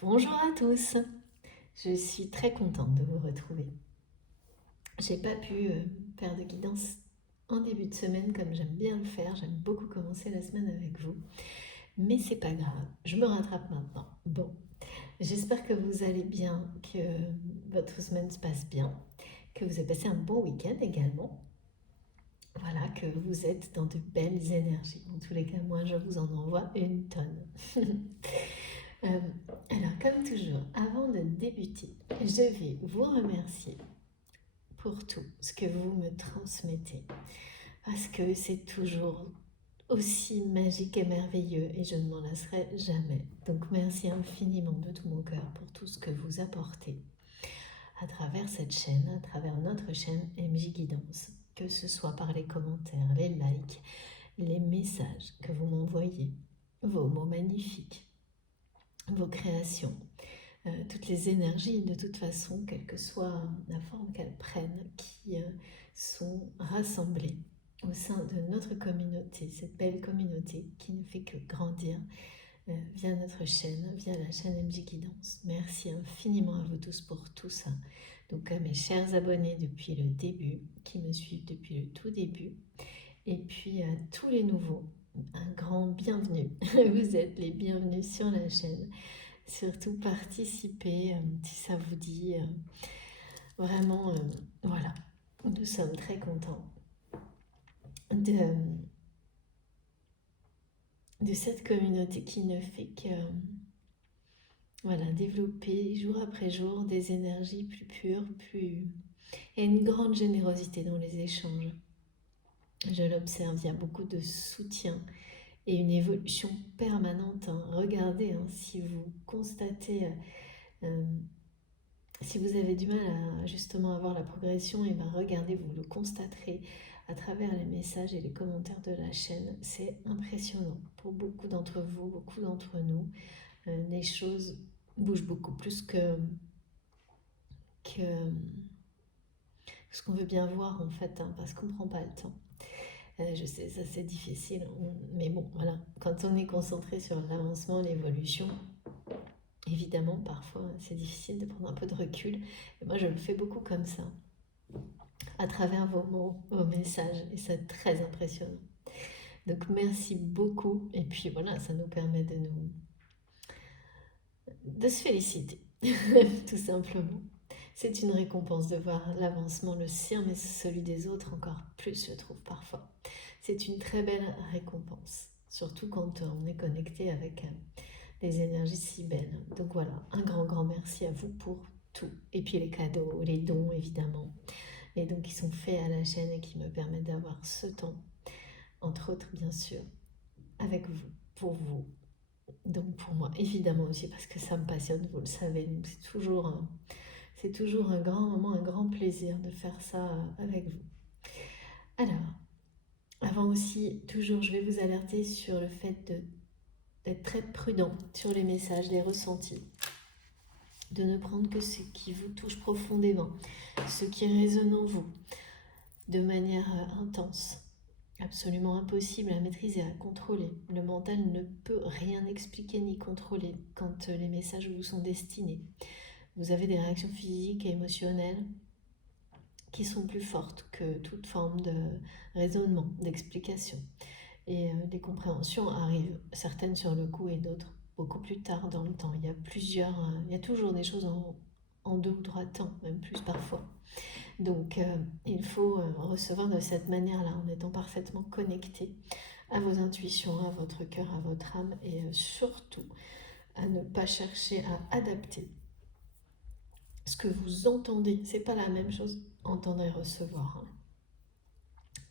Bonjour à tous, je suis très contente de vous retrouver. J'ai pas pu faire de guidance en début de semaine comme j'aime bien le faire, j'aime beaucoup commencer la semaine avec vous, mais c'est pas grave, je me rattrape maintenant. Bon, j'espère que vous allez bien, que votre semaine se passe bien, que vous avez passé un bon week-end également. Voilà, que vous êtes dans de belles énergies. En tous les cas, moi, je vous en envoie une tonne. Euh, alors, comme toujours, avant de débuter, je vais vous remercier pour tout ce que vous me transmettez, parce que c'est toujours aussi magique et merveilleux et je ne m'en lasserai jamais. Donc, merci infiniment de tout mon cœur pour tout ce que vous apportez à travers cette chaîne, à travers notre chaîne MJ Guidance, que ce soit par les commentaires, les likes, les messages que vous m'envoyez, vos mots magnifiques, vos créations, toutes les énergies de toute façon, quelle que soit la forme qu'elles prennent, qui sont rassemblées au sein de notre communauté, cette belle communauté qui ne fait que grandir via notre chaîne, via la chaîne MJ Guidance. Merci infiniment à vous tous pour tout ça. Donc à mes chers abonnés depuis le début, qui me suivent depuis le tout début, et puis à tous les nouveaux, un grand bienvenue. Vous êtes les bienvenus sur la chaîne. Surtout participer si ça vous dit. Vraiment, voilà, nous sommes très contents de, de cette communauté qui ne fait que voilà, développer jour après jour des énergies plus pures, et une grande générosité dans les échanges. Je l'observe, il y a beaucoup de soutien et une évolution permanente. Regardez, si vous constatez, si vous avez du mal à justement avoir la progression, et regardez, vous le constaterez à travers les messages et les commentaires de la chaîne. C'est impressionnant pour beaucoup d'entre vous, beaucoup d'entre nous. Les choses bougent beaucoup plus que ce qu'on veut bien voir en fait, parce qu'on ne prend pas le temps. Je sais, ça c'est difficile, mais bon, voilà, quand on est concentré sur l'avancement, l'évolution, évidemment, parfois c'est difficile de prendre un peu de recul. Et moi, je le fais beaucoup comme ça, à travers vos mots, vos messages, et c'est très impressionnant. Donc merci beaucoup, et puis voilà, ça nous permet de se féliciter, tout simplement. C'est une récompense de voir l'avancement, le sien, mais celui des autres encore plus, je trouve, parfois. C'est une très belle récompense, surtout quand on est connecté avec des énergies si belles. Donc voilà, un grand merci à vous pour tout. Et puis les cadeaux, les dons, évidemment. Les dons qui sont faits à la chaîne et qui me permettent d'avoir ce temps, entre autres, bien sûr, avec vous, pour vous. Donc pour moi, évidemment aussi, parce que ça me passionne, vous le savez. Donc c'est toujours un grand moment, un grand plaisir de faire ça avec vous. Alors, avant aussi, toujours, je vais vous alerter sur le fait d'être très prudent sur les messages, les ressentis. De ne prendre que ce qui vous touche profondément, ce qui résonne en vous, de manière intense. Absolument impossible à maîtriser, à contrôler. Le mental ne peut rien expliquer ni contrôler quand les messages vous sont destinés. Vous avez des réactions physiques et émotionnelles qui sont plus fortes que toute forme de raisonnement, d'explication. Et des compréhensions arrivent, certaines sur le coup et d'autres beaucoup plus tard dans le temps. Il y a toujours des choses en deux ou trois temps, même plus parfois. Donc il faut recevoir de cette manière-là, en étant parfaitement connecté à vos intuitions, à votre cœur, à votre âme, et surtout à ne pas chercher à adapter ce que vous entendez. C'est pas la même chose, entendre et recevoir.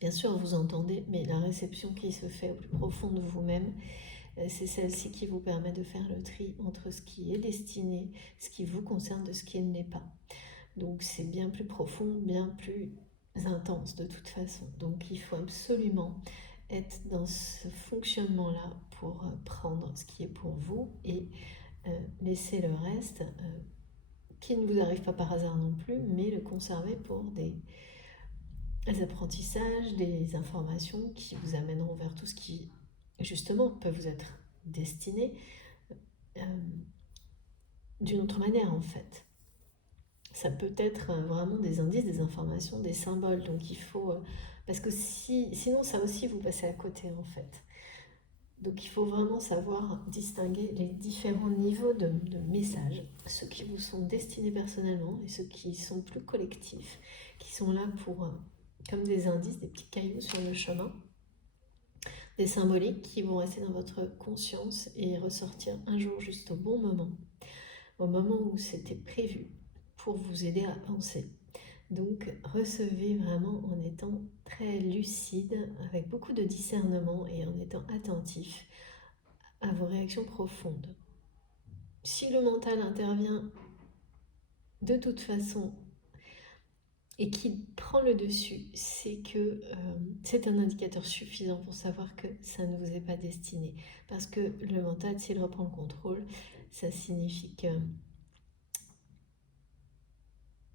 Bien sûr, vous entendez, mais la réception qui se fait au plus profond de vous-même, c'est celle-ci qui vous permet de faire le tri entre ce qui est destiné, ce qui vous concerne, de ce qui ne l'est pas. Donc c'est bien plus profond, bien plus intense de toute façon. Donc il faut absolument être dans ce fonctionnement-là pour prendre ce qui est pour vous et laisser le reste qui ne vous arrive pas par hasard non plus, mais le conserver pour des apprentissages, des informations qui vous amèneront vers tout ce qui justement peut vous être destiné. d'une autre manière en fait. Ça peut être vraiment des indices, des informations, des symboles. Donc il faut... parce que sinon ça aussi vous passez à côté en fait. Donc il faut vraiment savoir distinguer les différents niveaux de messages, ceux qui vous sont destinés personnellement et ceux qui sont plus collectifs, qui sont là pour, comme des indices, des petits cailloux sur le chemin, des symboliques qui vont rester dans votre conscience et ressortir un jour juste au moment où c'était prévu pour vous aider à penser. Donc recevez vraiment en étant très lucide, avec beaucoup de discernement et en étant attentif à vos réactions profondes. Si le mental intervient de toute façon et qu'il prend le dessus, c'est que c'est un indicateur suffisant pour savoir que ça ne vous est pas destiné. Parce que le mental, s'il reprend le contrôle, ça signifie que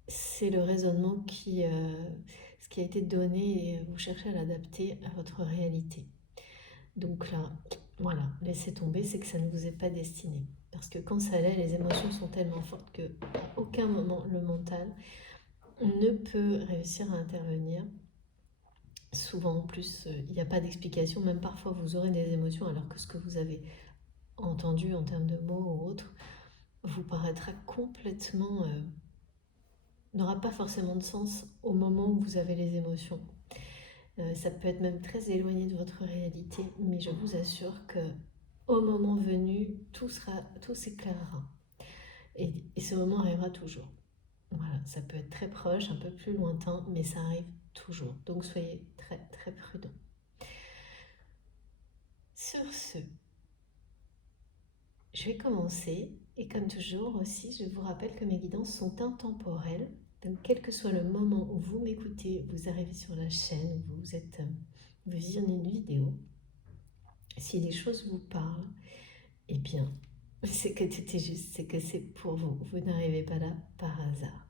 c'est le raisonnement ce qui a été donné et vous cherchez à l'adapter à votre réalité. Donc là, voilà, laissez tomber, c'est que ça ne vous est pas destiné. Parce que quand ça l'est, les émotions sont tellement fortes qu'à aucun moment le mental ne peut réussir à intervenir. Souvent en plus, il n'y a pas d'explication, même parfois vous aurez des émotions alors que ce que vous avez entendu en termes de mots ou autre vous paraîtra complètement... n'aura pas forcément de sens au moment où vous avez les émotions. Ça peut être même très éloigné de votre réalité, mais je vous assure que au moment venu, tout s'éclairera. Et ce moment arrivera toujours. Voilà, ça peut être très proche, un peu plus lointain, mais ça arrive toujours. Donc soyez très très prudents. Sur ce, je vais commencer. Et comme toujours aussi, je vous rappelle que mes guidances sont intemporelles. Donc quel que soit le moment où vous m'écoutez, vous arrivez sur la chaîne, vous visionnez une vidéo, si les choses vous parlent, eh bien, c'est que tout est juste, c'est que c'est pour vous. Vous n'arrivez pas là par hasard.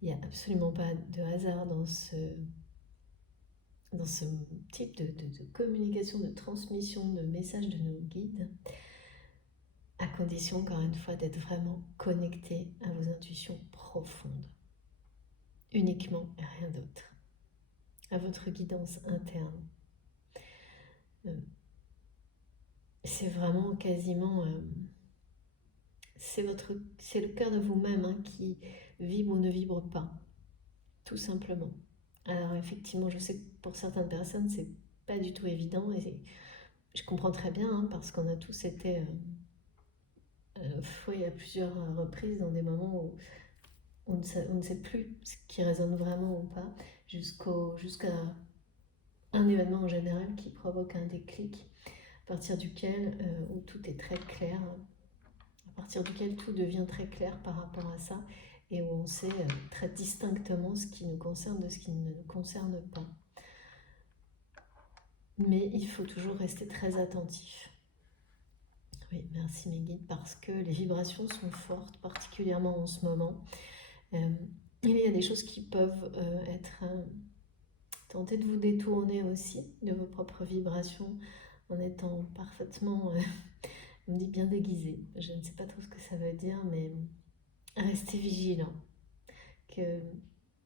Il n'y a absolument pas de hasard dans ce type de communication, de transmission de messages de nos guides, à condition, encore une fois, d'être vraiment connecté à vos intuitions profondes. Uniquement et rien d'autre. À votre guidance interne. C'est vraiment quasiment... c'est le cœur de vous-même qui vibre ou ne vibre pas. Tout simplement. Alors effectivement, je sais que pour certaines personnes, c'est pas du tout évident et je comprends très bien parce qu'on a tous été fouillés à plusieurs reprises dans des moments où on ne sait plus ce qui résonne vraiment ou pas, jusqu'à un événement en général qui provoque un déclic, à partir duquel où tout est très clair, à partir duquel tout devient très clair par rapport à ça et où on sait très distinctement ce qui nous concerne de ce qui ne nous concerne pas. Mais il faut toujours rester très attentif. Oui, merci mes guides, parce que les vibrations sont fortes, particulièrement en ce moment. Il y a des choses qui peuvent être tentées de vous détourner aussi de vos propres vibrations en étant parfaitement, on me dit bien déguisé. Je ne sais pas trop ce que ça veut dire, mais restez vigilant. Que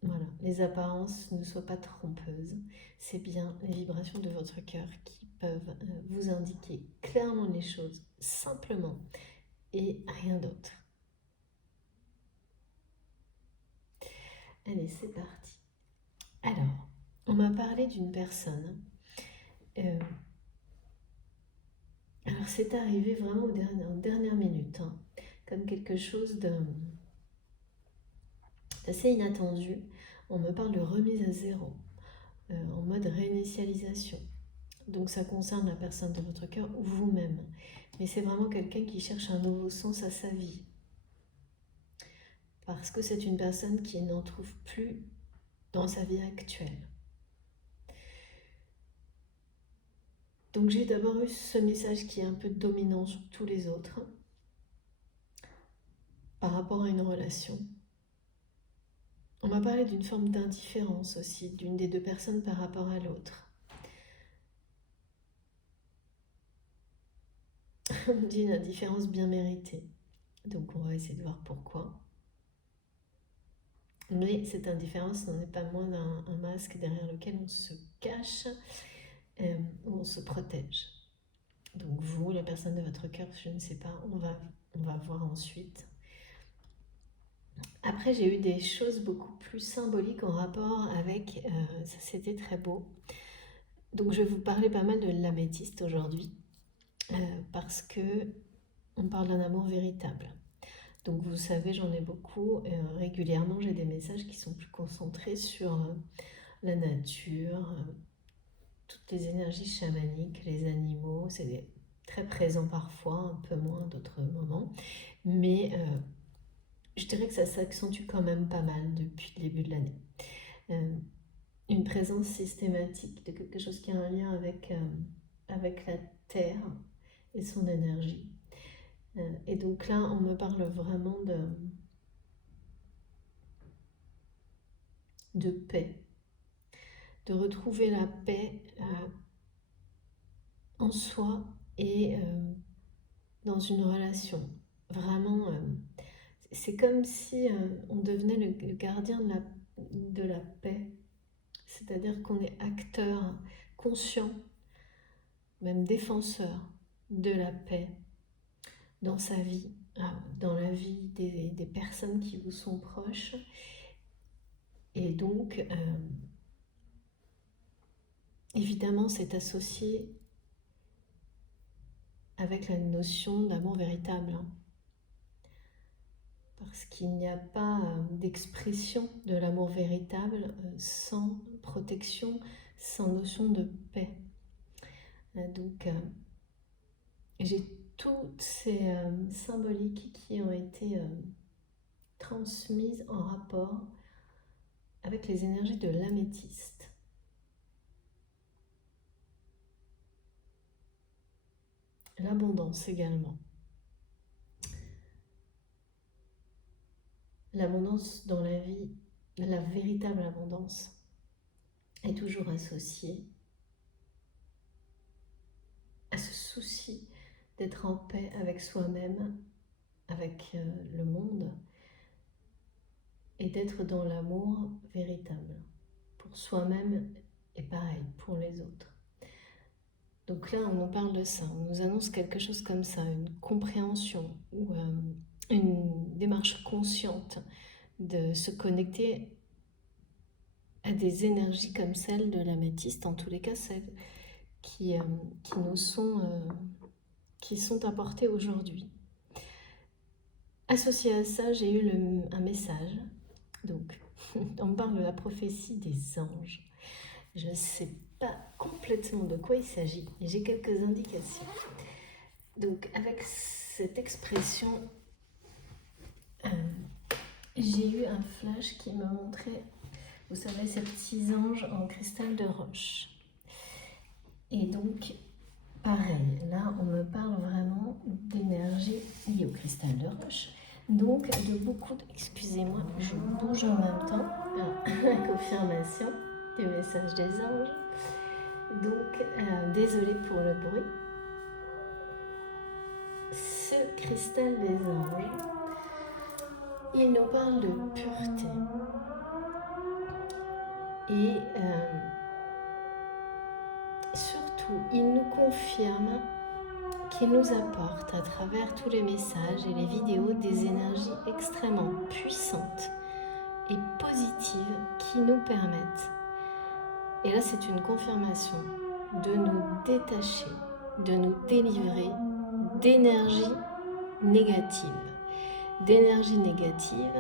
voilà, les apparences ne soient pas trompeuses. C'est bien les vibrations de votre cœur qui peuvent vous indiquer clairement les choses, simplement, et rien d'autre. Allez, c'est parti. Alors, on m'a parlé d'une personne. Alors, c'est arrivé vraiment en dernière minute, comme quelque chose d'assez inattendu. On me parle de remise à zéro, en mode réinitialisation. Donc ça concerne la personne de votre cœur ou vous-même. Mais c'est vraiment quelqu'un qui cherche un nouveau sens à sa vie. Parce que c'est une personne qui n'en trouve plus dans sa vie actuelle. Donc j'ai d'abord eu ce message qui est un peu dominant sur tous les autres par rapport à une relation. On m'a parlé d'une forme d'indifférence aussi, d'une des deux personnes par rapport à l'autre. On me dit une indifférence bien méritée. Donc on va essayer de voir pourquoi. Mais cette indifférence n'en est pas moins un masque derrière lequel on se cache, où on se protège. Donc vous, la personne de votre cœur, je ne sais pas, on va voir ensuite. Après, j'ai eu des choses beaucoup plus symboliques en rapport avec, ça c'était très beau. Donc je vais vous parler pas mal de l'améthyste aujourd'hui, parce que on parle d'un amour véritable. Donc vous savez, j'en ai beaucoup, régulièrement j'ai des messages qui sont plus concentrés sur la nature, toutes les énergies chamaniques, les animaux, c'est très présent parfois, un peu moins d'autres moments, mais je dirais que ça s'accentue quand même pas mal depuis le début de l'année. Une présence systématique de quelque chose qui a un lien avec la terre et son énergie. Et donc là, on me parle vraiment de paix, de retrouver la paix en soi et dans une relation. Vraiment, c'est comme si on devenait le gardien de la paix, c'est-à-dire qu'on est acteur, conscient, même défenseur de la paix dans sa vie, dans la vie des personnes qui vous sont proches. Et donc, évidemment, c'est associé avec la notion d'amour véritable. Parce qu'il n'y a pas d'expression de l'amour véritable sans protection, sans notion de paix. Donc, j'ai toutes ces symboliques qui ont été transmises en rapport avec les énergies de l'améthyste. L'abondance également. L'abondance dans la vie, la véritable abondance, est toujours associée à ce souci d'être en paix avec soi-même, avec le monde, et d'être dans l'amour véritable, pour soi-même et pareil, pour les autres. Donc là, on nous parle de ça, on nous annonce quelque chose comme ça, une compréhension ou une démarche consciente de se connecter à des énergies comme celle de l'améthyste, en tous les cas celles qui nous sont, qui sont apportées aujourd'hui. Associé à ça, j'ai eu un message. Donc, on me parle de la prophétie des anges. Je ne sais pas complètement de quoi il s'agit, mais j'ai quelques indications. Donc, avec cette expression, j'ai eu un flash qui me montrait, vous savez, ces petits anges en cristal de roche. Et donc, pareil, là, on me parle vraiment d'énergie liée au cristal de roche. Donc, de beaucoup excusez-moi, je bouge en même temps. La confirmation du message des anges. Donc, désolée pour le bruit. Ce cristal des anges, il nous parle de pureté. Et surtout, il nous confirme qu'il nous apporte à travers tous les messages et les vidéos des énergies extrêmement puissantes et positives qui nous permettent, et là c'est une confirmation, de nous détacher, de nous délivrer d'énergie négative. D'énergie négative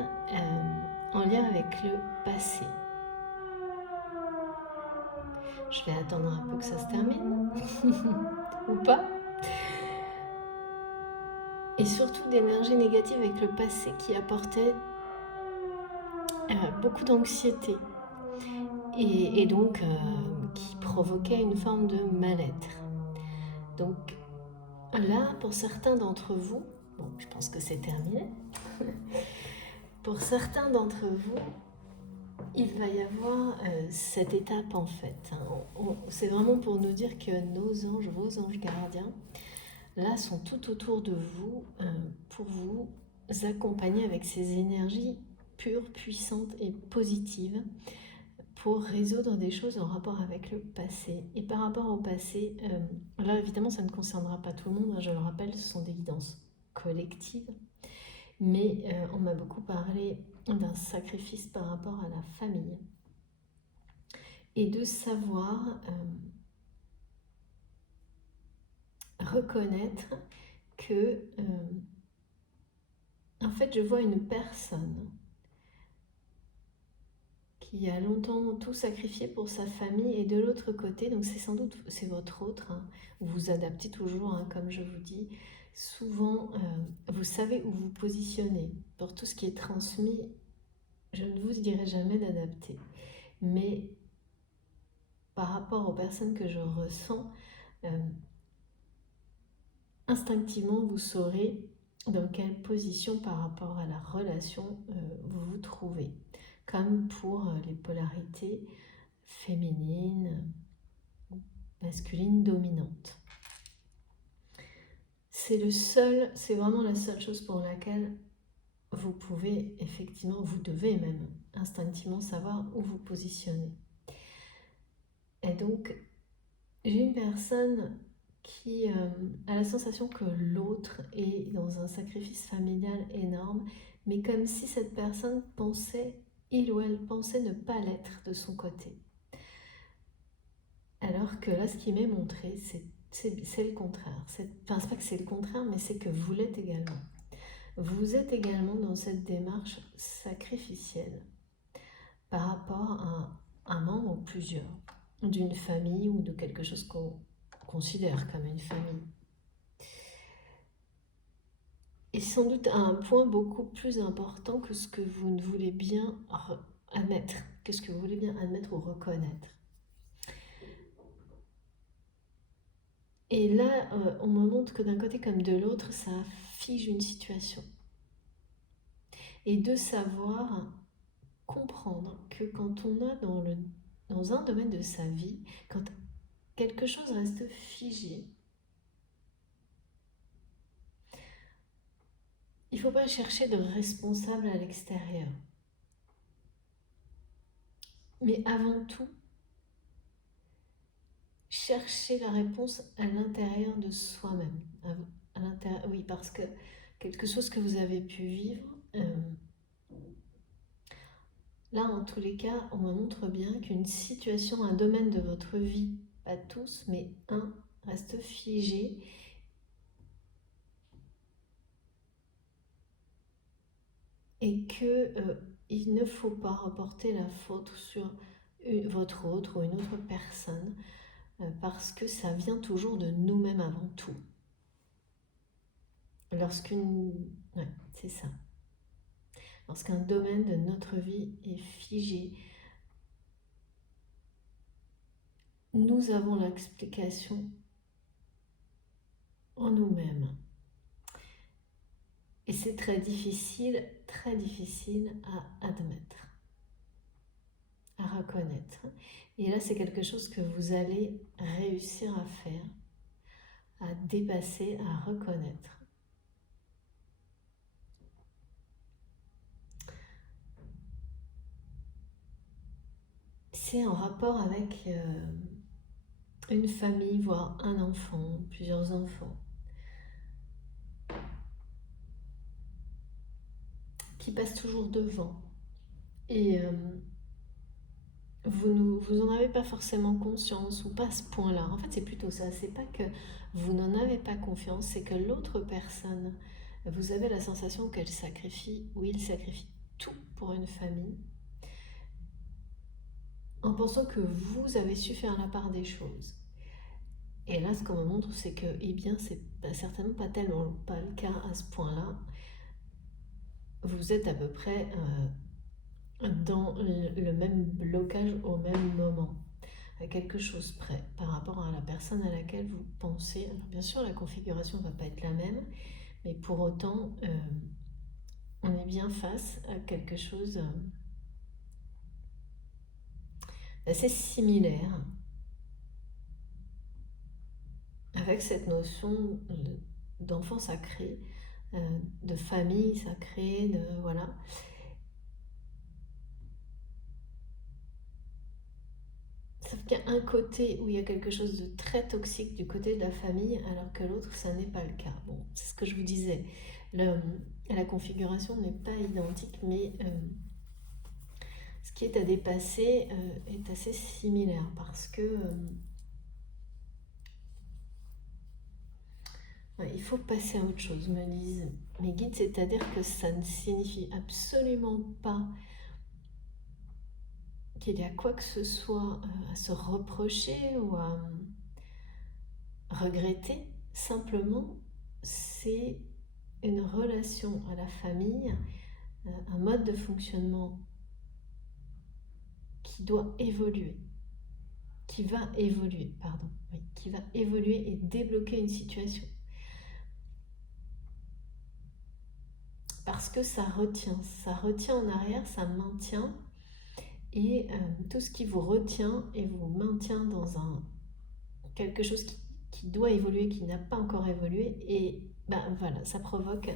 en lien avec le passé. Je vais attendre un peu que ça se termine, ou pas. Et surtout d'énergie négative avec le passé qui apportait beaucoup d'anxiété et donc qui provoquait une forme de mal-être. Donc là, pour certains d'entre vous, bon, je pense que c'est terminé, pour certains d'entre vous, il va y avoir cette étape en fait. C'est vraiment pour nous dire que nos anges, vos anges gardiens, là sont tout autour de vous pour vous accompagner avec ces énergies pures, puissantes et positives pour résoudre des choses en rapport avec le passé. Et par rapport au passé, là évidemment ça ne concernera pas tout le monde, hein, je le rappelle, ce sont des guidances collectives, mais on m'a beaucoup parlé d'un sacrifice par rapport à la famille et de savoir reconnaître que en fait je vois une personne qui a longtemps tout sacrifié pour sa famille, et de l'autre côté, donc c'est sans doute c'est votre autre, hein, vous vous adaptez toujours, hein, comme je vous dis, souvent vous savez où vous positionnez. Pour tout ce qui est transmis, je ne vous dirai jamais d'adapter, mais par rapport aux personnes que je ressens, instinctivement vous saurez dans quelle position par rapport à la relation vous vous trouvez, comme pour les polarités féminine, masculine dominante. C'est vraiment la seule chose pour laquelle vous pouvez effectivement, vous devez même instinctivement savoir où vous positionnez. Et donc, j'ai une personne qui a la sensation que l'autre est dans un sacrifice familial énorme, mais comme si cette personne pensait, il ou elle pensait ne pas l'être de son côté. Alors que là, ce qui m'est montré, c'est le contraire. Enfin, c'est pas que c'est le contraire, mais c'est que vous l'êtes également. Vous êtes également dans cette démarche sacrificielle par rapport à un membre ou plusieurs d'une famille ou de quelque chose qu'on considère comme une famille. Et sans doute à un point beaucoup plus important que ce que vous ne voulez bien admettre, que ce que vous voulez bien admettre ou reconnaître. Et là, on me montre que d'un côté comme de l'autre, ça fige une situation. Et de savoir comprendre que quand on a dans un domaine de sa vie, quand quelque chose reste figé, il ne faut pas chercher de responsable à l'extérieur. Mais avant tout, chercher la réponse à l'intérieur de soi-même. Oui, parce que quelque chose que vous avez pu vivre, là, en tous les cas, on me montre bien qu'une situation, un domaine de votre vie, pas tous, mais un, reste figé. Et que il ne faut pas reporter la faute sur votre autre ou une autre personne, parce que ça vient toujours de nous-mêmes avant tout. Ouais, c'est ça. Lorsqu'un domaine de notre vie est figé, nous avons l'explication en nous-mêmes. Et c'est très difficile à admettre, à reconnaître. Et là, c'est quelque chose que vous allez réussir à faire, à dépasser, à reconnaître. C'est en rapport avec une famille, voire un enfant, plusieurs enfants, qui passent toujours devant. Et vous n'en avez pas forcément conscience, ou pas à ce point-là. En fait, c'est plutôt ça. C'est pas que vous n'en avez pas confiance, c'est que l'autre personne, vous avez la sensation qu'elle sacrifie, ou il sacrifie tout pour une famille, en pensant que vous avez su faire la part des choses. Et là, ce qu'on me montre, c'est que, eh bien, c'est certainement pas tellement pas le cas à ce point-là. Vous êtes à peu près dans le même blocage au même moment, à quelque chose près, par rapport à la personne à laquelle vous pensez. Alors bien sûr, la configuration ne va pas être la même, mais pour autant, on est bien face à quelque chose d'assez similaire, avec cette notion d'enfant sacré, de famille sacrée, voilà. Sauf qu'il y a un côté où il y a quelque chose de très toxique du côté de la famille, alors que l'autre, ça n'est pas le cas. Bon, c'est ce que je vous disais. La configuration n'est pas identique, mais ce qui est à dépasser est assez similaire parce que ouais, il faut passer à autre chose, me disent mes guides, c'est-à-dire que ça ne signifie absolument pas qu'il y a quoi que ce soit à se reprocher ou à regretter. Simplement, c'est une relation à la famille, un mode de fonctionnement qui doit évoluer, qui va évoluer, pardon, oui, qui va évoluer et débloquer une situation. Parce que ça retient en arrière, ça maintient, et tout ce qui vous retient et vous maintient dans quelque chose qui doit évoluer, qui n'a pas encore évolué, et ben voilà, ça provoque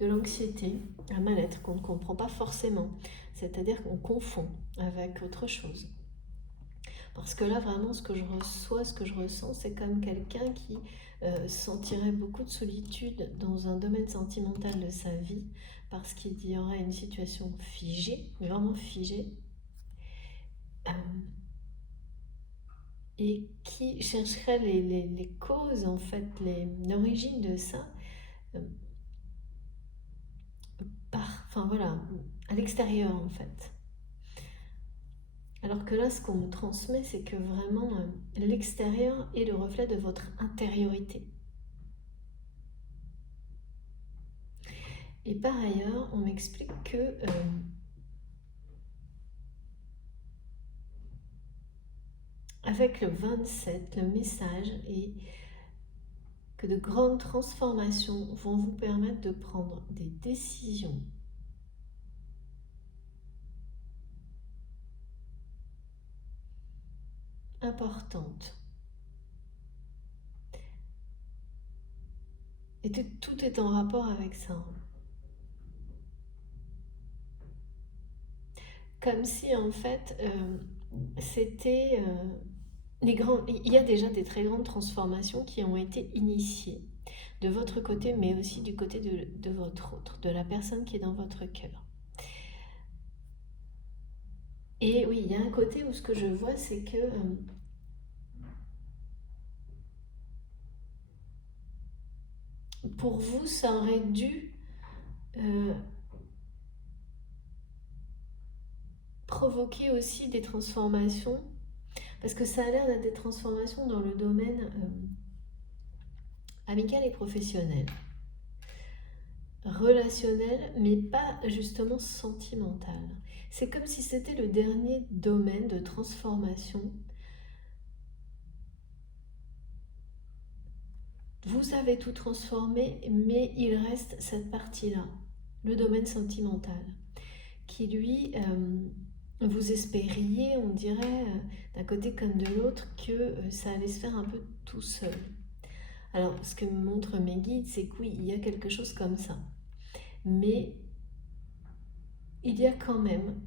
de l'anxiété, un mal-être qu'on ne comprend pas forcément, c'est-à-dire qu'on confond avec autre chose. Parce que là, vraiment, ce que je reçois, ce que je ressens, c'est comme quelqu'un qui sentirait beaucoup de solitude dans un domaine sentimental de sa vie, parce qu'il y aurait une situation figée, vraiment figée, et qui chercherait les causes, en fait, l'origine de ça, enfin voilà, à l'extérieur, en fait. Alors que là, ce qu'on me transmet, c'est que vraiment, l'extérieur est le reflet de votre intériorité. Et par ailleurs, on m'explique que avec le 27, le message est que de grandes transformations vont vous permettre de prendre des décisions importantes. Et tout est en rapport avec ça. Comme si en fait c'était il y a déjà des très grandes transformations qui ont été initiées de votre côté, mais aussi du côté de votre autre, de la personne qui est dans votre cœur. Et oui, il y a un côté où ce que je vois, c'est que pour vous, ça aurait dû provoquer aussi des transformations, parce que ça a l'air d'être des transformations dans le domaine amical et professionnel, relationnel, mais pas justement sentimental. C'est comme si c'était le dernier domaine de transformation. Vous avez tout transformé, mais il reste cette partie-là, le domaine sentimental, qui lui, vous espériez, on dirait, d'un côté comme de l'autre, que ça allait se faire un peu tout seul. Alors, ce que me montrent mes guides, c'est que oui, il y a quelque chose comme ça. Mais il y a quand même,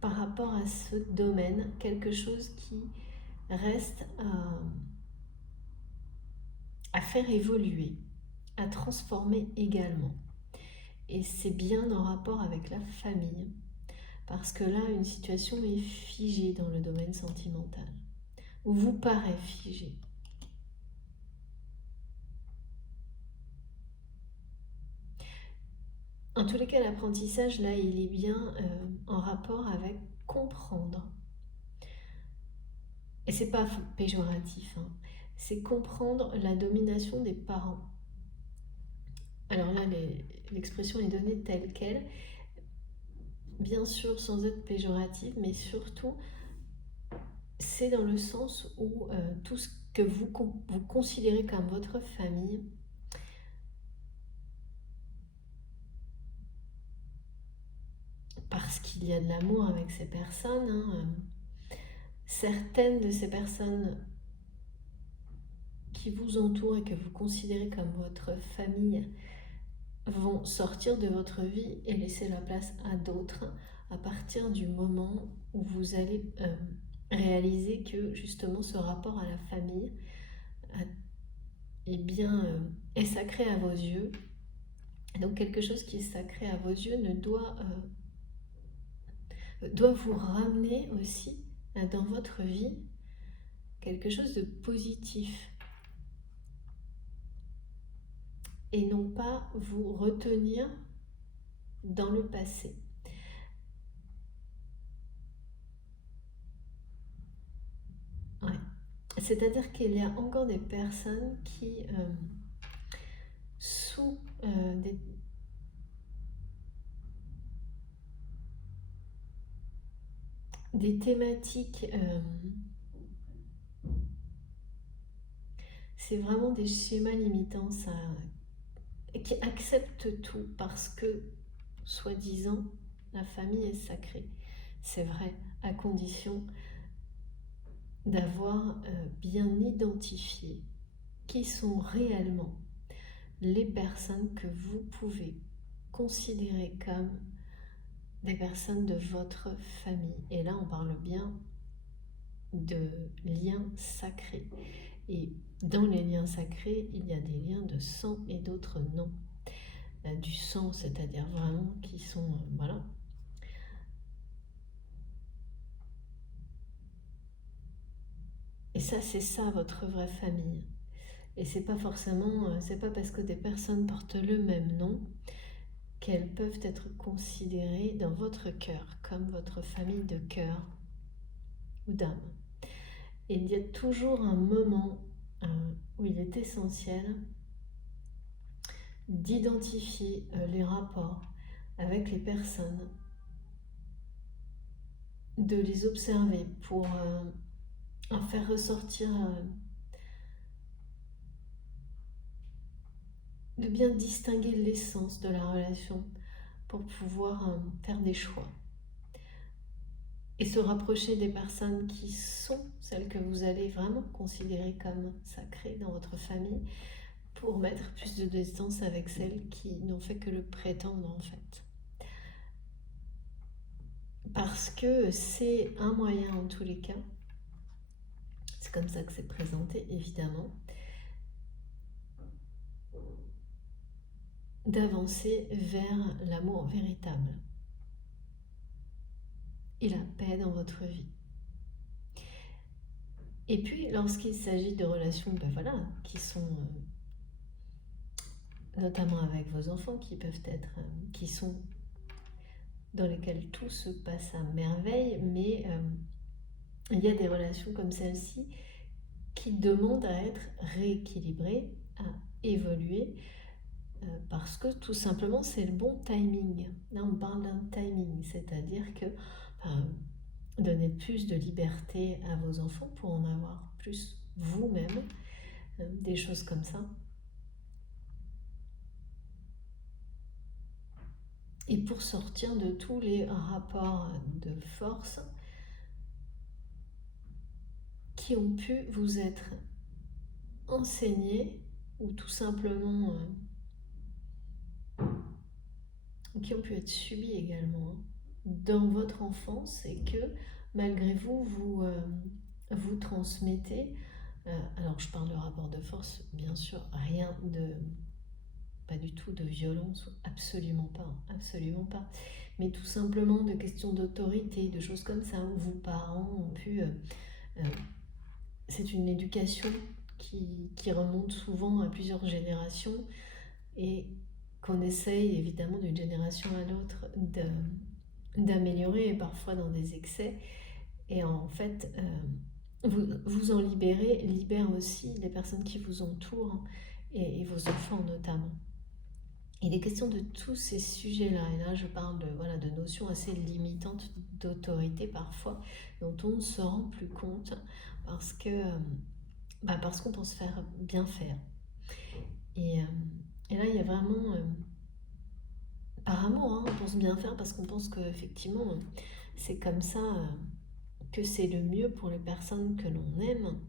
par rapport à ce domaine, quelque chose qui reste à faire évoluer, à transformer également. Et c'est bien en rapport avec la famille, parce que là, une situation est figée dans le domaine sentimental, ou vous paraît figée. En tous les cas, l'apprentissage, là, il est bien en rapport avec comprendre. Et c'est pas péjoratif, hein. C'est comprendre la domination des parents. Alors là, l'expression est donnée telle qu'elle, bien sûr sans être péjorative, mais surtout, c'est dans le sens où tout ce que vous considérez comme votre famille, parce qu'il y a de l'amour avec ces personnes, hein, certaines de ces personnes qui vous entourent et que vous considérez comme votre famille vont sortir de votre vie et laisser la place à d'autres à partir du moment où vous allez réaliser que justement ce rapport à la famille est sacré à vos yeux. Donc quelque chose qui est sacré à vos yeux doit vous ramener aussi dans votre vie quelque chose de positif et non pas vous retenir dans le passé. Ouais. C'est-à-dire qu'il y a encore des personnes qui, sous des thématiques, c'est vraiment des schémas limitants, ça, qui acceptent tout parce que, soi-disant, la famille est sacrée. C'est vrai, à condition d'avoir bien identifié qui sont réellement les personnes que vous pouvez considérer comme des personnes de votre famille. Et là, on parle bien de liens sacrés. Et dans les liens sacrés, il y a des liens de sang et d'autres non. Du sang, c'est-à-dire vraiment qui sont, voilà. Et ça, c'est ça votre vraie famille. Et c'est pas forcément, c'est pas parce que des personnes portent le même nom qu'elles peuvent être considérées dans votre cœur comme votre famille de cœur ou d'âme. Et il y a toujours un moment où il est essentiel d'identifier les rapports avec les personnes, de les observer pour en faire ressortir, de bien distinguer l'essence de la relation pour pouvoir faire des choix. Et se rapprocher des personnes qui sont celles que vous allez vraiment considérer comme sacrées dans votre famille pour mettre plus de distance avec celles qui n'ont fait que le prétendre en fait. Parce que c'est un moyen en tous les cas, c'est comme ça que c'est présenté évidemment, d'avancer vers l'amour véritable et la paix dans votre vie. Et puis lorsqu'il s'agit de relations qui sont notamment avec vos enfants, qui sont dans lesquelles tout se passe à merveille, mais il y a des relations comme celle-ci qui demandent à être rééquilibrées, à évoluer, parce que tout simplement c'est le bon timing. Là on parle d'un timing, c'est-à-dire que donner plus de liberté à vos enfants pour en avoir plus vous-même, des choses comme ça. Et pour sortir de tous les rapports de force qui ont pu vous être enseignés ou tout simplement qui ont pu être subis également dans votre enfance et que malgré vous, vous transmettez. Alors je parle de rapport de force, bien sûr, pas du tout de violence, absolument pas, mais tout simplement de questions d'autorité, de choses comme ça, où vos parents ont pu... c'est une éducation qui remonte souvent à plusieurs générations et qu'on essaye évidemment d'une génération à l'autre d'améliorer, et parfois dans des excès. Et en fait, vous en libère aussi les personnes qui vous entourent et vos enfants notamment. Il est question de tous ces sujets-là, et là je parle de notions assez limitantes d'autorité parfois, dont on ne se rend plus compte parce qu'on pense faire bien faire. Et là il y a vraiment, par amour, on pense bien faire parce qu'on pense qu'effectivement c'est comme ça que c'est le mieux pour les personnes que l'on aime.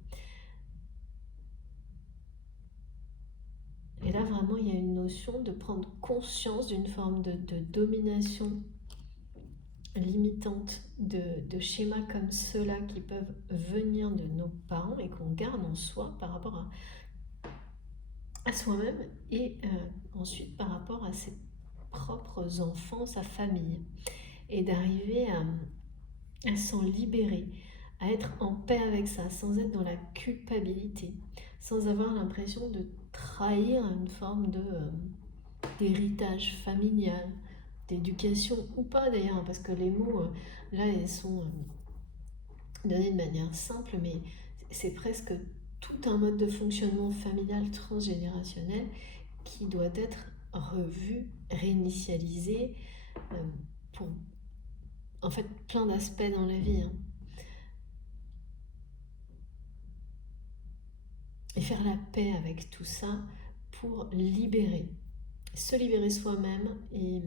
Et là vraiment il y a une notion de prendre conscience d'une forme de domination limitante, de schémas comme ceux-là qui peuvent venir de nos parents et qu'on garde en soi par rapport à soi-même et ensuite par rapport à ses propres enfants, sa famille, et d'arriver à s'en libérer, à être en paix avec ça, sans être dans la culpabilité, sans avoir l'impression de trahir une forme d'héritage familial, d'éducation ou pas d'ailleurs, parce que les mots, là, ils sont donnés de manière simple, mais c'est presque tout un mode de fonctionnement familial transgénérationnel qui doit être revu, réinitialisé, pour en fait plein d'aspects dans la vie. Et faire la paix avec tout ça pour se libérer soi-même et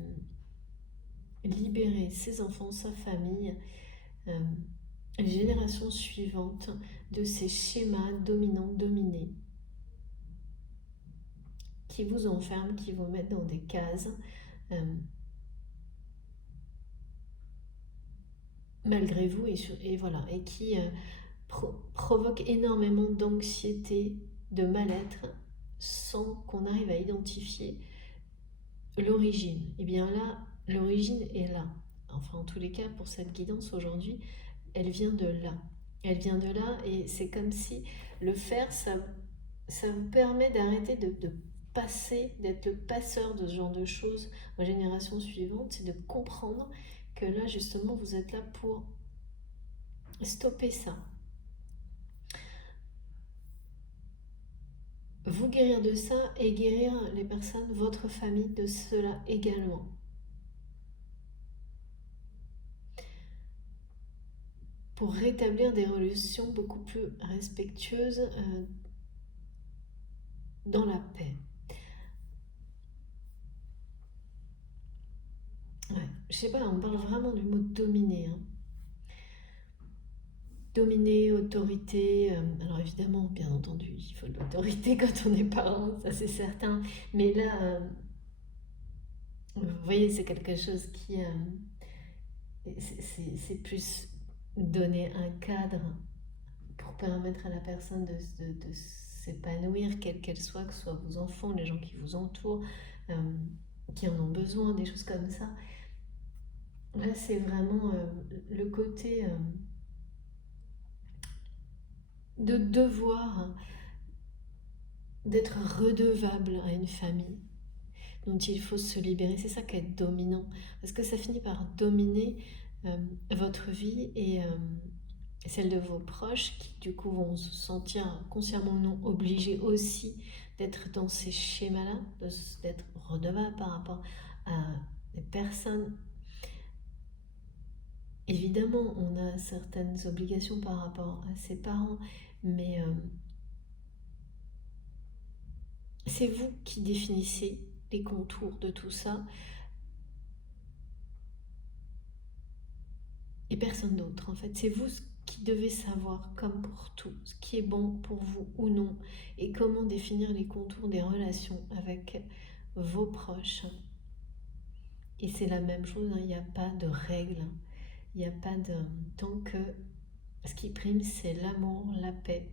libérer ses enfants, sa famille, les générations suivantes de ces schémas dominants-dominés qui vous enferment, qui vous mettent dans des cases, malgré vous, et voilà, et qui provoquent énormément d'anxiété, de mal-être, sans qu'on arrive à identifier l'origine. Et bien là, l'origine est là. Enfin, en tous les cas, pour cette guidance aujourd'hui, elle vient de là. Elle vient de là, et c'est comme si le faire, ça vous permet d'arrêter de passer, d'être le passeur de ce genre de choses aux générations suivantes, c'est de comprendre que là, justement, vous êtes là pour stopper ça. Vous guérir de ça et guérir les personnes, votre famille, de cela également. Pour rétablir des relations beaucoup plus respectueuses, dans la paix. Ouais, je sais pas, on parle vraiment du mot dominer. Dominer, autorité, alors évidemment, bien entendu, il faut de l'autorité quand on est parent, ça c'est certain. Mais là, vous voyez, c'est quelque chose qui... c'est plus donner un cadre pour permettre à la personne de s'épanouir, quelle qu'elle soit, que ce soit vos enfants, les gens qui vous entourent, qui en ont besoin, des choses comme ça. Là, c'est vraiment le côté de devoir, d'être redevable à une famille dont il faut se libérer. C'est ça qu'être dominant, parce que ça finit par dominer votre vie et celle de vos proches, qui du coup vont se sentir consciemment ou non obligés aussi d'être dans ces schémas-là, d'être redevables par rapport à des personnes. Évidemment, on a certaines obligations par rapport à ses parents, mais c'est vous qui définissez les contours de tout ça et personne d'autre. En fait, c'est vous qui devez savoir, comme pour tout, ce qui est bon pour vous ou non et comment définir les contours des relations avec vos proches. Et c'est la même chose, il n'y a pas de règles, il n'y a pas de... Tant que ce qui prime, c'est l'amour, la paix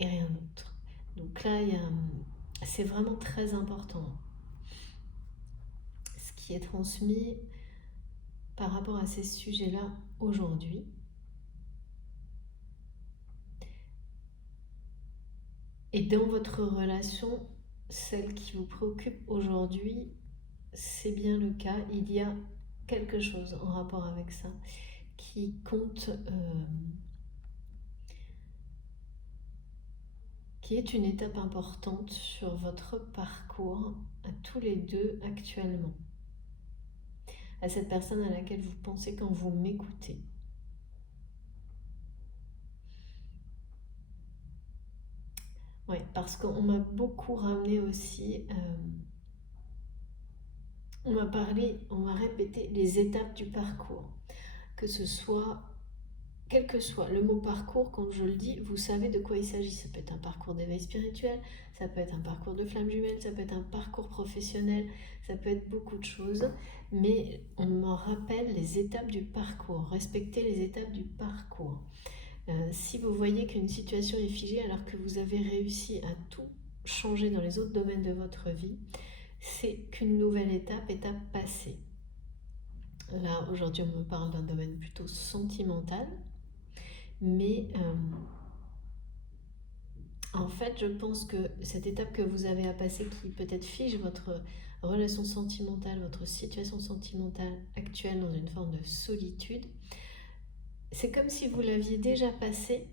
et rien d'autre. Donc là, c'est vraiment très important ce qui est transmis par rapport à ces sujets-là aujourd'hui. Et dans votre relation, celle qui vous préoccupe aujourd'hui, c'est bien le cas. Il y a quelque chose en rapport avec ça qui compte, qui est une étape importante sur votre parcours à tous les deux actuellement. À cette personne à laquelle vous pensez quand vous m'écoutez. Oui, parce qu'on m'a beaucoup ramené aussi, on m'a répété les étapes du parcours, que ce soit quel que soit le mot parcours, quand je le dis, vous savez de quoi il s'agit. Ça peut être un parcours d'éveil spirituel, ça peut être un parcours de flamme jumelle, ça peut être un parcours professionnel, ça peut être beaucoup de choses, mais on m'en rappelle les étapes du parcours, respecter les étapes du parcours. Si vous voyez qu'une situation est figée alors que vous avez réussi à tout changer dans les autres domaines de votre vie, c'est qu'une nouvelle étape est à passer. Là, aujourd'hui, on me parle d'un domaine plutôt sentimental, mais en fait, je pense que cette étape que vous avez à passer, qui peut-être fige votre relation sentimentale, votre situation sentimentale actuelle dans une forme de solitude, c'est comme si vous l'aviez déjà passée.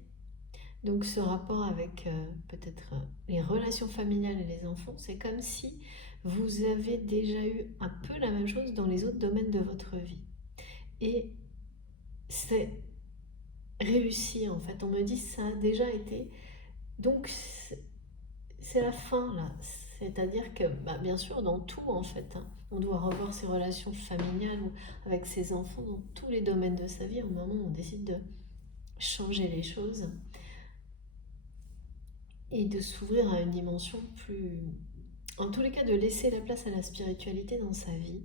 Donc ce rapport avec peut-être les relations familiales et les enfants, c'est comme si vous avez déjà eu un peu la même chose dans les autres domaines de votre vie. Et c'est réussi en fait. On me dit ça a déjà été. Donc c'est la fin là. C'est-à-dire que bien sûr dans tout en fait, on doit revoir ses relations familiales ou avec ses enfants dans tous les domaines de sa vie au moment où on décide de changer les choses et de s'ouvrir à une dimension plus... En tous les cas, de laisser la place à la spiritualité dans sa vie.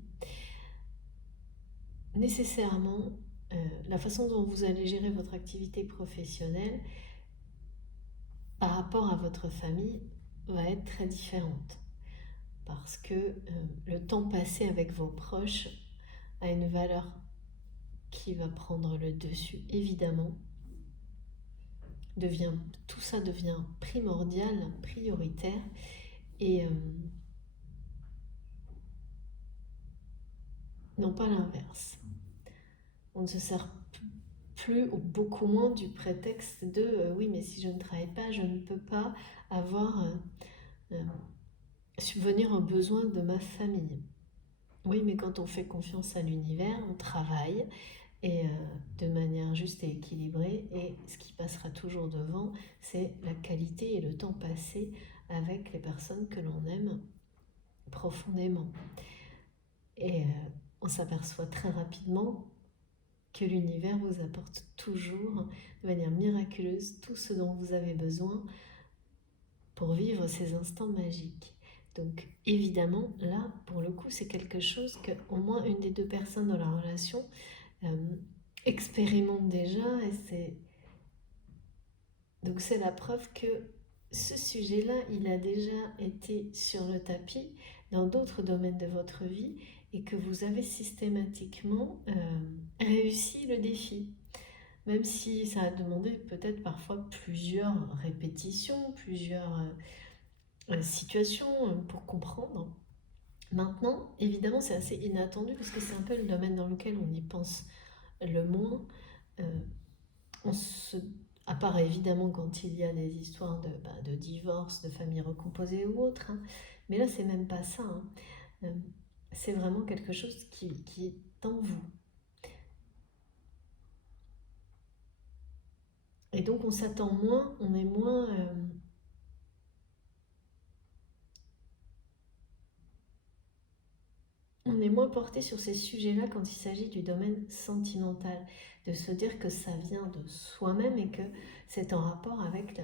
Nécessairement, la façon dont vous allez gérer votre activité professionnelle par rapport à votre famille va être très différente. Parce que le temps passé avec vos proches a une valeur qui va prendre le dessus, évidemment. Tout ça devient primordial, prioritaire. Et non pas l'inverse. On ne se sert plus ou beaucoup moins du prétexte de oui, mais si je ne travaille pas, je ne peux pas avoir subvenir aux besoins de ma famille. Oui, mais quand on fait confiance à l'univers, on travaille et de manière juste et équilibrée, et ce qui passera toujours devant, c'est la qualité et le temps passé avec les personnes que l'on aime profondément. Et on s'aperçoit très rapidement que l'univers vous apporte toujours de manière miraculeuse tout ce dont vous avez besoin pour vivre ces instants magiques. Donc évidemment, là, pour le coup, c'est quelque chose que au moins une des deux personnes dans la relation expérimente déjà, et donc c'est la preuve que ce sujet-là, il a déjà été sur le tapis dans d'autres domaines de votre vie et que vous avez systématiquement réussi le défi. Même si ça a demandé peut-être parfois plusieurs répétitions, plusieurs situations pour comprendre. Maintenant, évidemment, c'est assez inattendu parce que c'est un peu le domaine dans lequel on y pense le moins. À part évidemment quand il y a des histoires de divorce, de famille recomposée ou autre, mais là c'est même pas ça. C'est vraiment quelque chose qui est en vous. Et donc on s'attend moins, on est moins... on est moins porté sur ces sujets-là quand il s'agit du domaine sentimental, de se dire que ça vient de soi-même et que c'est en rapport avec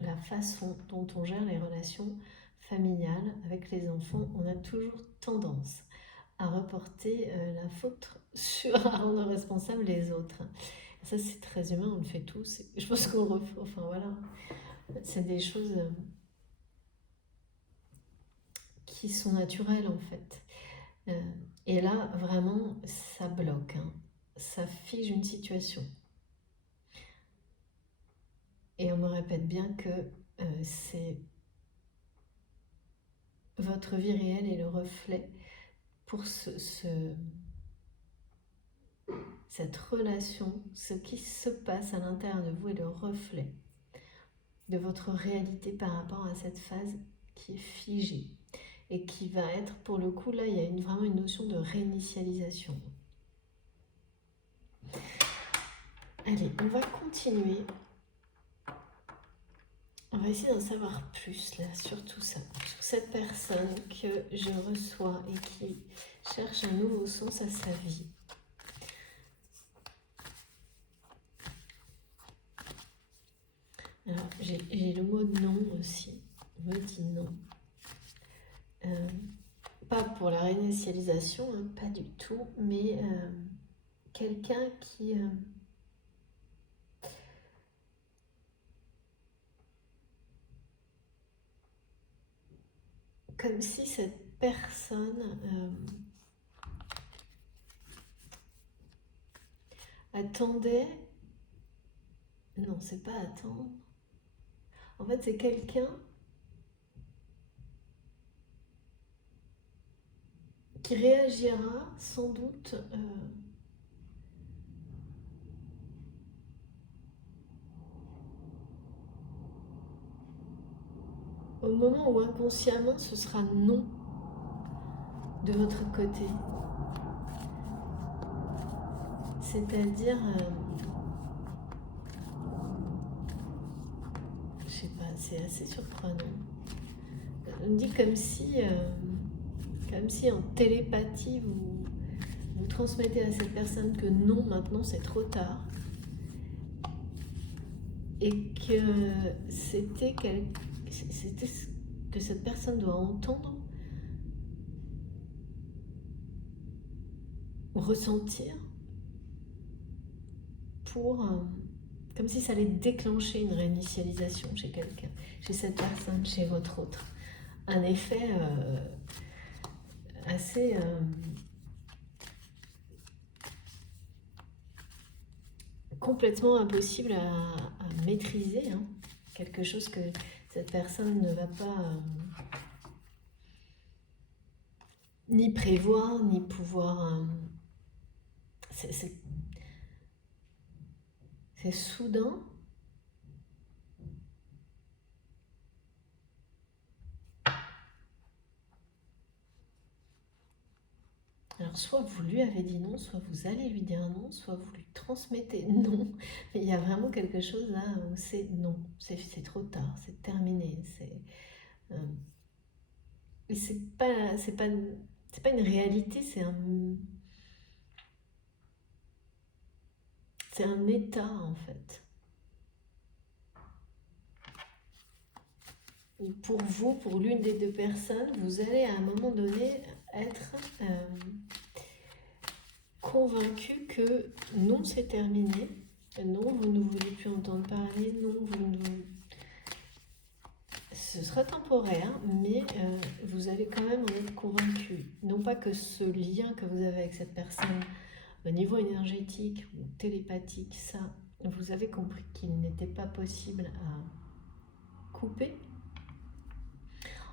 la façon dont on gère les relations familiales avec les enfants. On a toujours tendance à reporter la faute à rendre responsables les autres. Ça, c'est très humain, on le fait tous. Je pense qu'on refait, enfin voilà, c'est des choses qui sont naturelles en fait. Et là, vraiment, ça bloque, ça fige une situation. Et on me répète bien que c'est votre vie réelle et le reflet pour cette relation, ce qui se passe à l'intérieur de vous est le reflet de votre réalité par rapport à cette phase qui est figée et qui va être, pour le coup, là, il y a vraiment une notion de réinitialisation. Allez, on va continuer. On va essayer d'en savoir plus, là, sur tout ça, sur cette personne que je reçois et qui cherche un nouveau sens à sa vie. j'ai le mot non aussi. On me dit non. Pas pour la réinitialisation, hein, pas du tout, mais quelqu'un qui... comme si cette personne attendait... Non, c'est pas attendre. En fait, c'est quelqu'un qui réagira sans doute au moment où inconsciemment ce sera non de votre côté. C'est-à-dire, je sais pas, c'est assez surprenant. On me dit comme si en télépathie, vous transmettez à cette personne que non, maintenant c'est trop tard. Et que c'était ce que cette personne doit entendre, ressentir, pour... comme si ça allait déclencher une réinitialisation chez quelqu'un, chez cette personne, chez votre autre. Un effet assez... complètement impossible à maîtriser, hein. Quelque chose que cette personne ne va pas ni prévoir, ni pouvoir... c'est soudain. Alors, soit vous lui avez dit non, soit vous allez lui dire non, soit vous lui transmettez non. Mais il y a vraiment quelque chose là où c'est non, c'est trop tard, c'est terminé. Et c'est pas une réalité, c'est un état en fait. Et pour vous, pour l'une des deux personnes, vous allez à un moment donné être convaincu que non, c'est terminé. Non, vous ne voulez plus entendre parler. Non, ce sera temporaire, mais vous allez quand même en être convaincu. Non pas que ce lien que vous avez avec cette personne au niveau énergétique ou télépathique, ça, vous avez compris qu'il n'était pas possible à couper.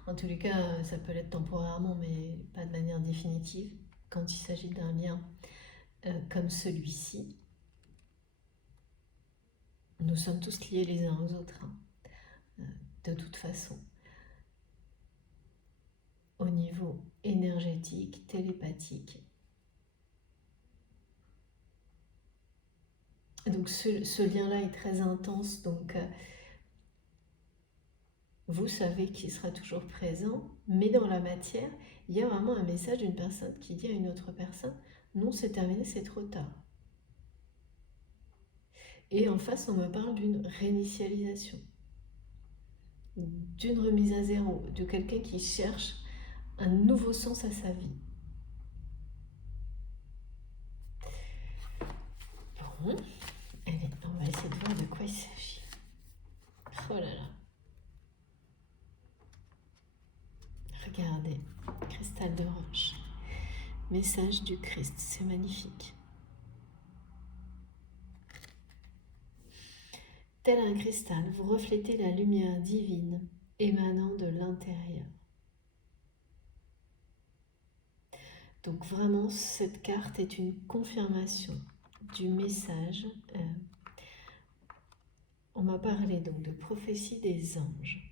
En tous les cas, ça peut l'être temporairement, mais pas de manière définitive quand il s'agit d'un lien comme celui-ci. Nous sommes tous liés les uns aux autres, hein, de toute façon. Au niveau énergétique, télépathique. Donc ce lien-là est très intense, donc vous savez qu'il sera toujours présent, mais dans la matière, il y a vraiment un message d'une personne qui dit à une autre personne « Non, c'est terminé, c'est trop tard ». Et en face, on me parle d'une réinitialisation, d'une remise à zéro, de quelqu'un qui cherche un nouveau sens à sa vie. Bon, allez, on va essayer de voir de quoi il s'agit. Oh là là. Regardez, cristal de roche. Message du Christ, c'est magnifique. Tel un cristal, vous reflétez la lumière divine émanant de l'intérieur. Donc vraiment, cette carte est une confirmation du message. On m'a parlé donc de prophétie des anges.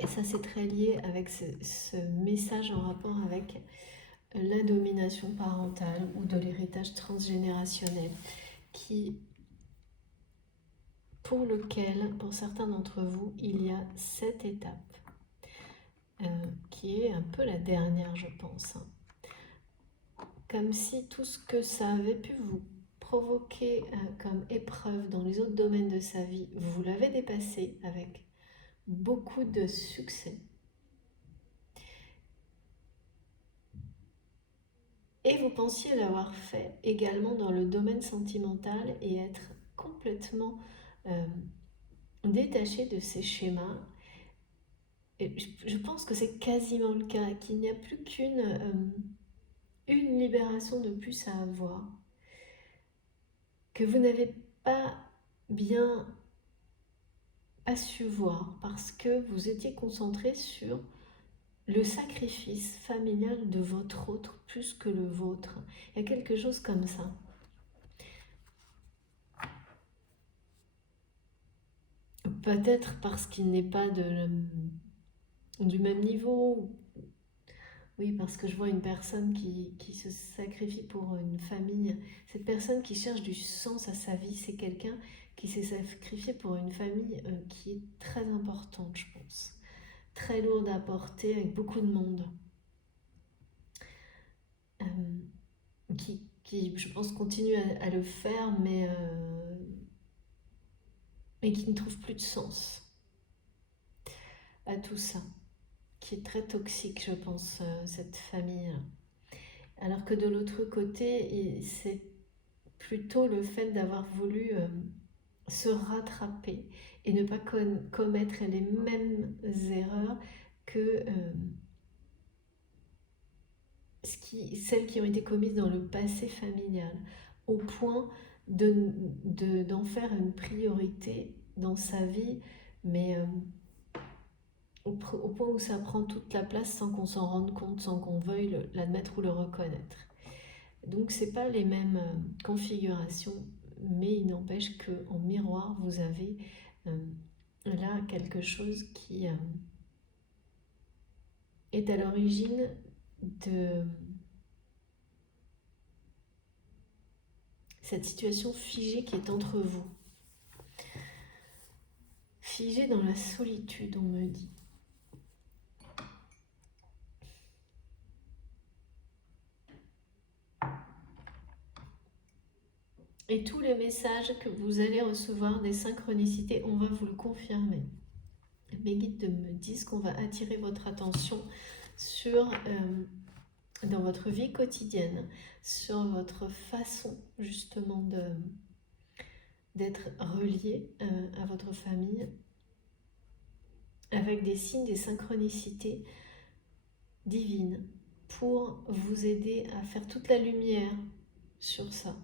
Et ça, c'est très lié avec ce message en rapport avec la domination parentale ou de l'héritage transgénérationnel pour lequel, pour certains d'entre vous, il y a cette étape qui est un peu la dernière, je pense. Comme si tout ce que ça avait pu vous provoqué comme épreuve dans les autres domaines de sa vie, vous l'avez dépassé avec beaucoup de succès. Et vous pensiez l'avoir fait également dans le domaine sentimental et être complètement détaché de ces schémas. Et je pense que c'est quasiment le cas, qu'il n'y a plus qu'une une libération de plus à avoir, que vous n'avez pas bien su voir parce que vous étiez concentré sur le sacrifice familial de votre autre plus que le vôtre. Il y a quelque chose comme ça. Peut-être parce qu'il n'est pas du même niveau. Oui, parce que je vois une personne qui se sacrifie pour une famille. Cette personne qui cherche du sens à sa vie, c'est quelqu'un qui s'est sacrifié pour une famille qui est très importante, je pense. Très lourde à porter, avec beaucoup de monde. Qui, je pense, continue à le faire, mais qui ne trouve plus de sens à tout ça. Qui est très toxique, je pense, cette famille. Alors que de l'autre côté, c'est plutôt le fait d'avoir voulu se rattraper et ne pas commettre les mêmes erreurs que celles qui ont été commises dans le passé familial, au point d'en faire une priorité dans sa vie, mais au point où ça prend toute la place sans qu'on s'en rende compte, sans qu'on veuille l'admettre ou le reconnaître. Donc c'est pas les mêmes configurations, mais il n'empêche qu'en miroir, vous avez là quelque chose qui est à l'origine de cette situation figée qui est entre vous. Figée dans la solitude, on me dit. Et tous les messages que vous allez recevoir des synchronicités, on va vous le confirmer. Mes guides me disent qu'on va attirer votre attention sur, dans votre vie quotidienne, sur votre façon justement d'être relié à votre famille, avec des signes, des synchronicités divines pour vous aider à faire toute la lumière sur ça.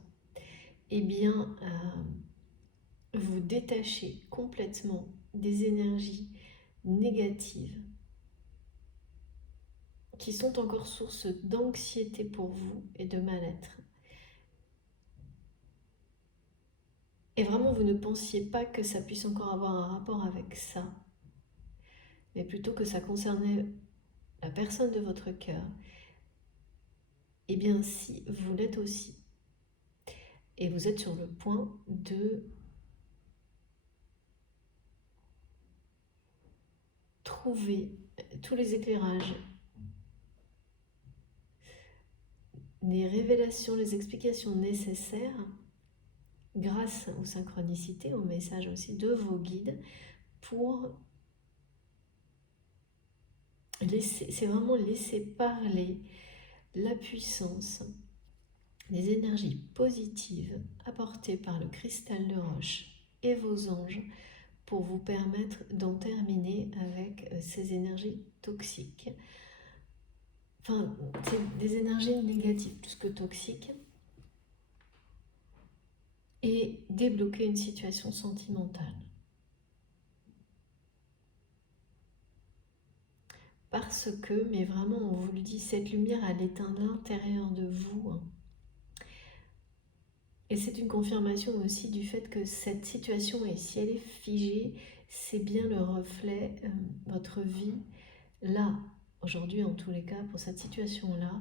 Et bien, vous détacher complètement des énergies négatives qui sont encore source d'anxiété pour vous et de mal-être. Et vraiment, vous ne pensiez pas que ça puisse encore avoir un rapport avec ça, mais plutôt que ça concernait la personne de votre cœur. Eh bien, si, vous l'êtes aussi. Et vous êtes sur le point de trouver tous les éclairages, les révélations, les explications nécessaires grâce aux synchronicités, aux messages aussi de vos guides pour laisser, c'est vraiment laisser parler la puissance des énergies positives apportées par le cristal de roche et vos anges pour vous permettre d'en terminer avec ces énergies toxiques. Enfin, c'est des énergies négatives plus que toxiques. Et débloquer une situation sentimentale. Parce que, mais vraiment, on vous le dit, cette lumière, elle éteint l'intérieur de vous. Et c'est une confirmation aussi du fait que cette situation, et si elle est figée, c'est bien le reflet, votre vie, là, aujourd'hui en tous les cas, pour cette situation-là,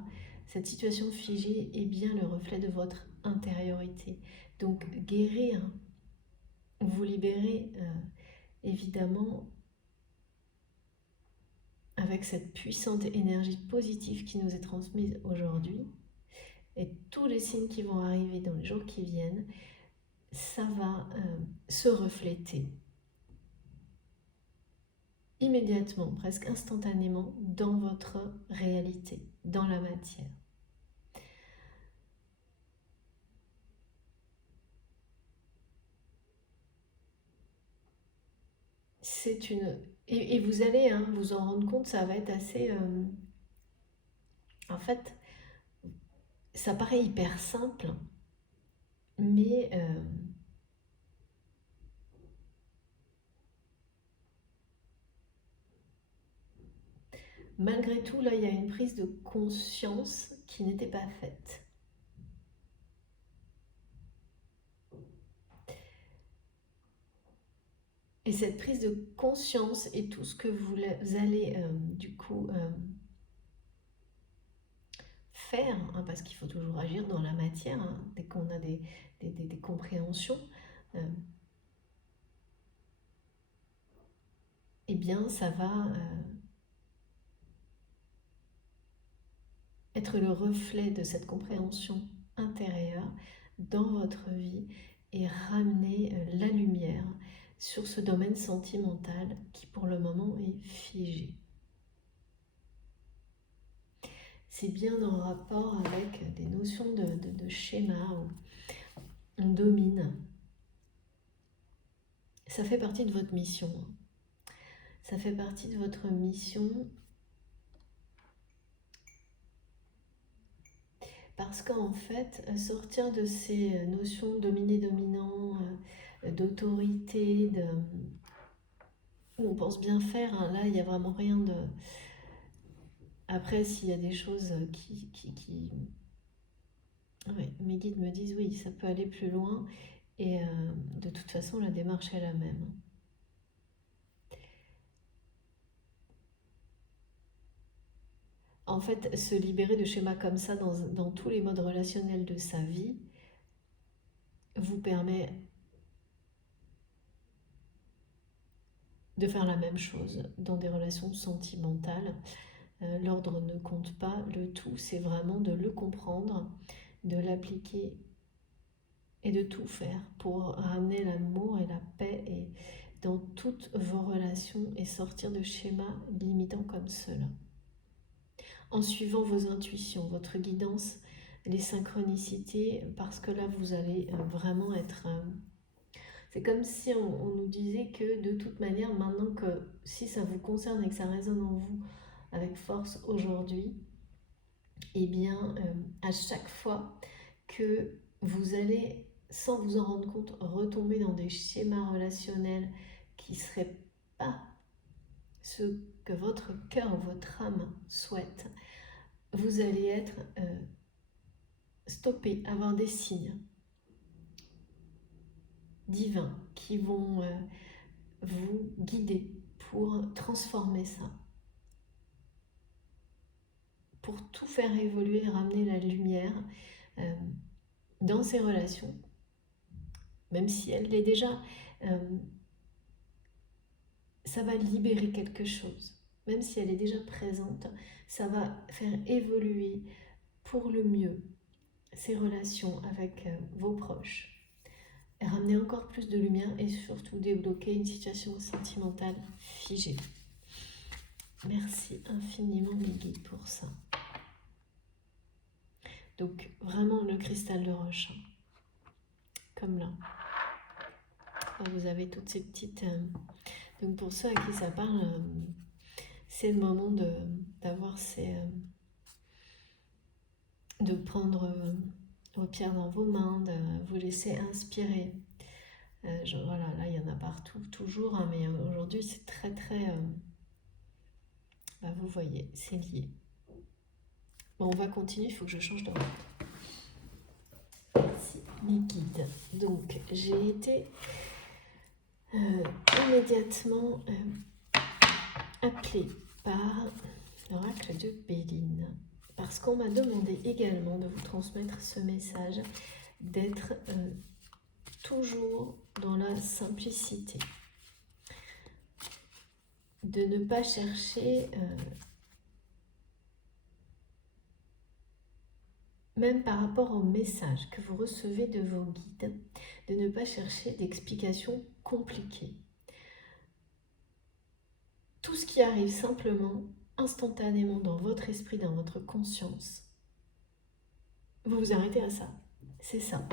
cette situation figée est bien le reflet de votre intériorité. Donc guérir, vous libérer, évidemment, avec cette puissante énergie positive qui nous est transmise aujourd'hui, et tous les signes qui vont arriver dans les jours qui viennent, ça va se refléter immédiatement, presque instantanément, dans votre réalité, dans la matière. C'est une... Et vous allez vous en rendre compte, ça va être assez... En fait, ça paraît hyper simple, mais malgré tout, là, il y a une prise de conscience qui n'était pas faite. Et cette prise de conscience et tout ce que vous allez du coup faire, parce qu'il faut toujours agir dans la matière, dès qu'on a des compréhensions, eh bien ça va être le reflet de cette compréhension intérieure dans votre vie et ramener la lumière sur ce domaine sentimental qui pour le moment est figé. C'est bien en rapport avec des notions de schéma où on domine. Ça fait partie de votre mission. Ça fait partie de votre mission parce qu'en fait, sortir de ces notions dominé-dominant, d'autorité, où on pense bien faire, là il n'y a vraiment rien de... Après, s'il y a des choses qui... Ouais, mes guides me disent oui, ça peut aller plus loin et de toute façon la démarche est la même. En fait, se libérer de schémas comme ça dans tous les modes relationnels de sa vie vous permet de faire la même chose dans des relations sentimentales. L'ordre ne compte pas, le tout c'est vraiment de le comprendre, de l'appliquer et de tout faire pour ramener l'amour et la paix et dans toutes vos relations et sortir de schémas limitants comme ceux-là. En suivant vos intuitions, votre guidance, les synchronicités, parce que là vous allez vraiment être... c'est comme si on nous disait que de toute manière, maintenant que si ça vous concerne et que ça résonne en vous avec force aujourd'hui, eh bien à chaque fois que vous allez, sans vous en rendre compte, retomber dans des schémas relationnels qui ne seraient pas ce que votre cœur ou votre âme souhaite, vous allez être stoppé, avoir des signes divins qui vont vous guider pour transformer ça, pour tout faire évoluer, ramener la lumière dans ces relations, même si elle l'est déjà, ça va libérer quelque chose. Même si elle est déjà présente, ça va faire évoluer pour le mieux ces relations avec vos proches. Et ramener encore plus de lumière et surtout débloquer une situation sentimentale figée. Merci infiniment mes guides pour ça. Donc vraiment le cristal de roche, comme là. Vous avez toutes ces petites... donc pour ceux à qui ça parle, c'est le moment d'avoir ces... de prendre vos pierres dans vos mains, de vous laisser inspirer. Voilà, là il y en a partout, toujours, mais aujourd'hui c'est très vous voyez, c'est lié. Bon, on va continuer, il faut que je change de route. Merci, mes guides. Donc, j'ai été immédiatement appelée par l'oracle de Béline. Parce qu'on m'a demandé également de vous transmettre ce message, d'être toujours dans la simplicité. De ne pas chercher même par rapport aux messages que vous recevez de vos guides, de ne pas chercher d'explications compliquées. Tout ce qui arrive simplement, instantanément dans votre esprit, dans votre conscience, vous vous arrêtez à ça. C'est ça.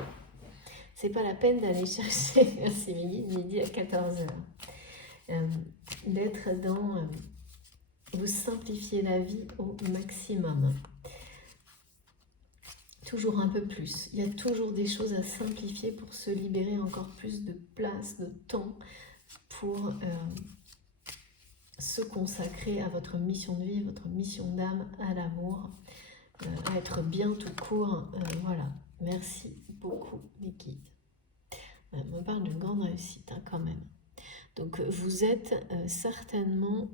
C'est pas la peine d'aller chercher, merci midi à 14h. D'être dans... vous simplifiez la vie au maximum. Toujours un peu plus. Il y a toujours des choses à simplifier pour se libérer encore plus de place, de temps pour se consacrer à votre mission de vie, votre mission d'âme, à l'amour, à être bien tout court. Voilà. Merci beaucoup, mes guides. On me parle d'une grande réussite quand même. Donc vous êtes certainement...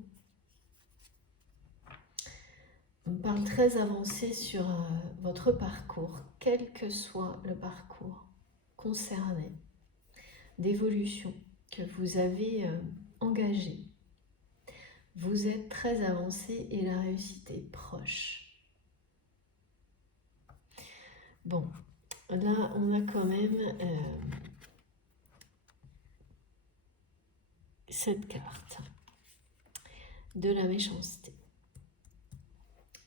On parle très avancé sur votre parcours, quel que soit le parcours concerné, d'évolution que vous avez engagé. Vous êtes très avancé et la réussite est proche. Bon, là on a quand même cette carte de la méchanceté.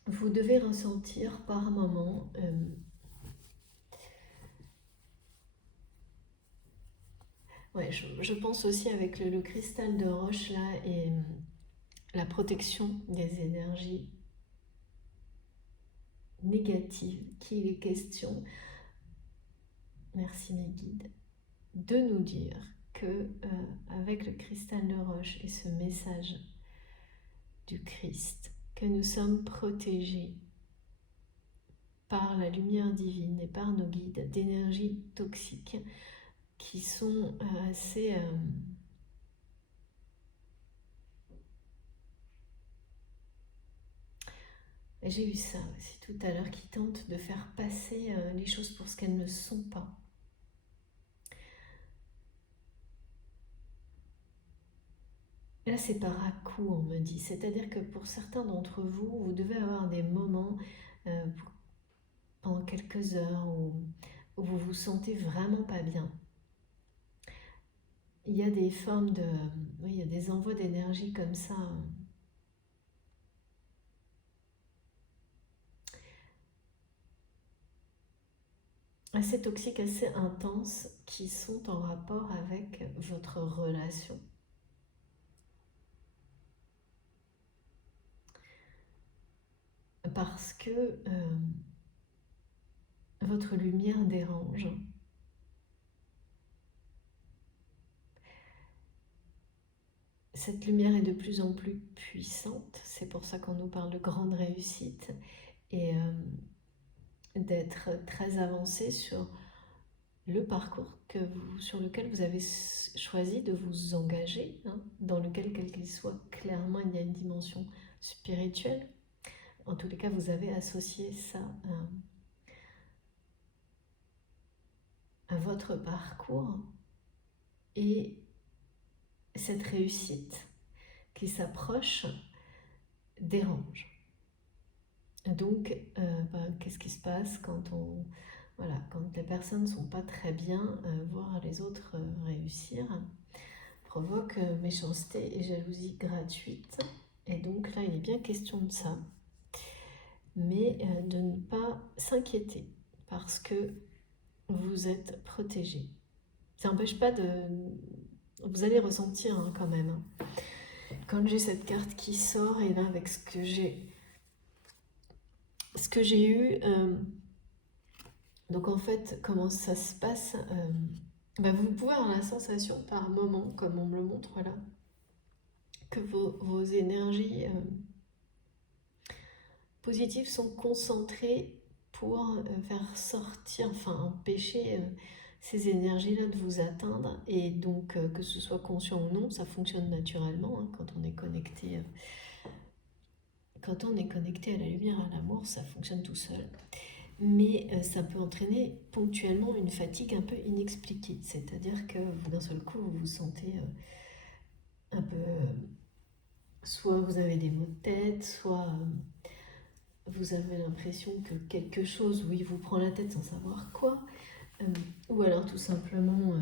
Vous devez ressentir par moment ouais, je pense aussi avec le cristal de roche là et la protection des énergies négatives qu'il est question, merci mes guides, de nous dire que avec le cristal de roche et ce message du Christ, que nous sommes protégés par la lumière divine et par nos guides d'énergies toxiques qui sont assez... J'ai eu ça aussi tout à l'heure, qui tentent de faire passer les choses pour ce qu'elles ne sont pas. Là, c'est par à-coup, on me dit. C'est-à-dire que pour certains d'entre vous, vous devez avoir des moments pendant quelques heures où vous vous sentez vraiment pas bien. Il y a des formes de... Oui, il y a des envois d'énergie comme ça. Assez toxiques, assez intenses, qui sont en rapport avec votre relation. Parce que votre lumière dérange. Cette lumière est de plus en plus puissante, c'est pour ça qu'on nous parle de grande réussite et d'être très avancé sur le parcours sur lequel vous avez choisi de vous engager, hein, dans lequel, quel qu'il soit, clairement il y a une dimension spirituelle. En tous les cas, vous avez associé ça à votre parcours et cette réussite qui s'approche dérange. Donc, qu'est-ce qui se passe quand quand les personnes ne sont pas très bien, voir les autres réussir provoque méchanceté et jalousie gratuite. Et donc là, il est bien question de ça, mais de ne pas s'inquiéter parce que vous êtes protégé. Ça n'empêche pas de... Vous allez ressentir quand même. Hein. Quand j'ai cette carte qui sort, et là avec ce que j'ai eu... donc en fait, comment ça se passe vous pouvez avoir la sensation par moment, comme on me le montre là, que vos énergies positives sont concentrées pour faire sortir, enfin empêcher ces énergies-là de vous atteindre. Et donc, que ce soit conscient ou non, ça fonctionne naturellement hein, quand on est connecté. Quand on est connecté à la lumière, à l'amour, ça fonctionne tout seul. Mais ça peut entraîner ponctuellement une fatigue un peu inexpliquée. C'est-à-dire que d'un seul coup, vous vous sentez un peu... soit vous avez des maux de tête, soit vous avez l'impression que quelque chose, oui, vous prend la tête sans savoir quoi, ou alors tout simplement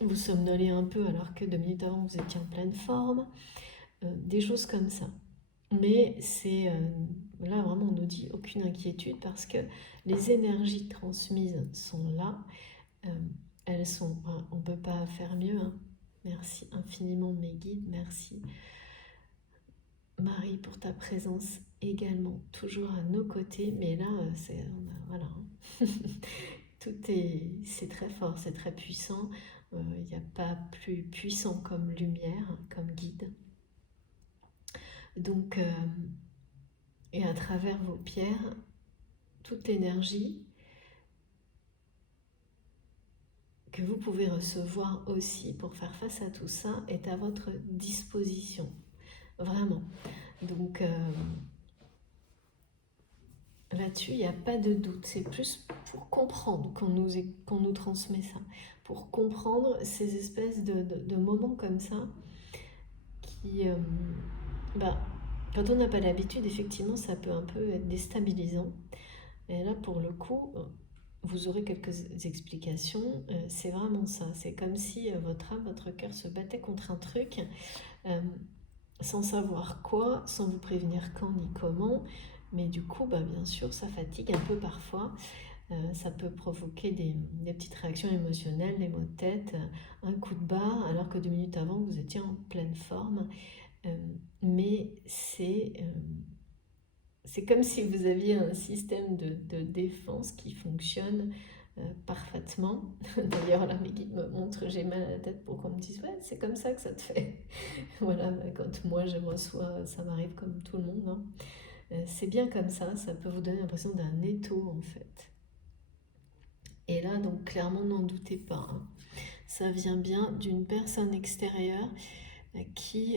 vous somnolez un peu alors que 2 minutes avant vous étiez en pleine forme, des choses comme ça. Mais c'est là vraiment on nous dit aucune inquiétude parce que les énergies transmises sont là, elles sont, on ne peut pas faire mieux, hein. Merci infiniment mes guides, merci Marie pour ta présence également, toujours à nos côtés, mais là voilà, hein. C'est très fort, c'est très puissant, il n'y a pas plus puissant comme lumière, comme guide. Donc, et à travers vos pierres, toute l'énergie que vous pouvez recevoir aussi pour faire face à tout ça est à votre disposition, vraiment. Donc là-dessus, il n'y a pas de doute, c'est plus pour comprendre qu'on nous transmet ça, pour comprendre ces espèces de moments comme ça qui, quand on n'a pas l'habitude, effectivement, ça peut un peu être déstabilisant. Et là, pour le coup, vous aurez quelques explications. C'est vraiment ça. C'est comme si votre âme, votre cœur se battait contre un truc sans savoir quoi, sans vous prévenir quand ni comment. Mais du coup, bien sûr, ça fatigue un peu parfois. Ça peut provoquer des petites réactions émotionnelles, des maux de tête, un coup de barre, alors que 2 minutes avant, vous étiez en pleine forme. Mais c'est comme si vous aviez un système de défense qui fonctionne parfaitement. D'ailleurs, là, mes guides me montrent, j'ai mal à la tête pour qu'on me dise, ouais, c'est comme ça que ça te fait. Voilà, quand moi je reçois, ça m'arrive comme tout le monde, hein. C'est bien comme ça peut vous donner l'impression d'un étau en fait. Et là, donc clairement, n'en doutez pas, hein. Ça vient bien d'une personne extérieure qui,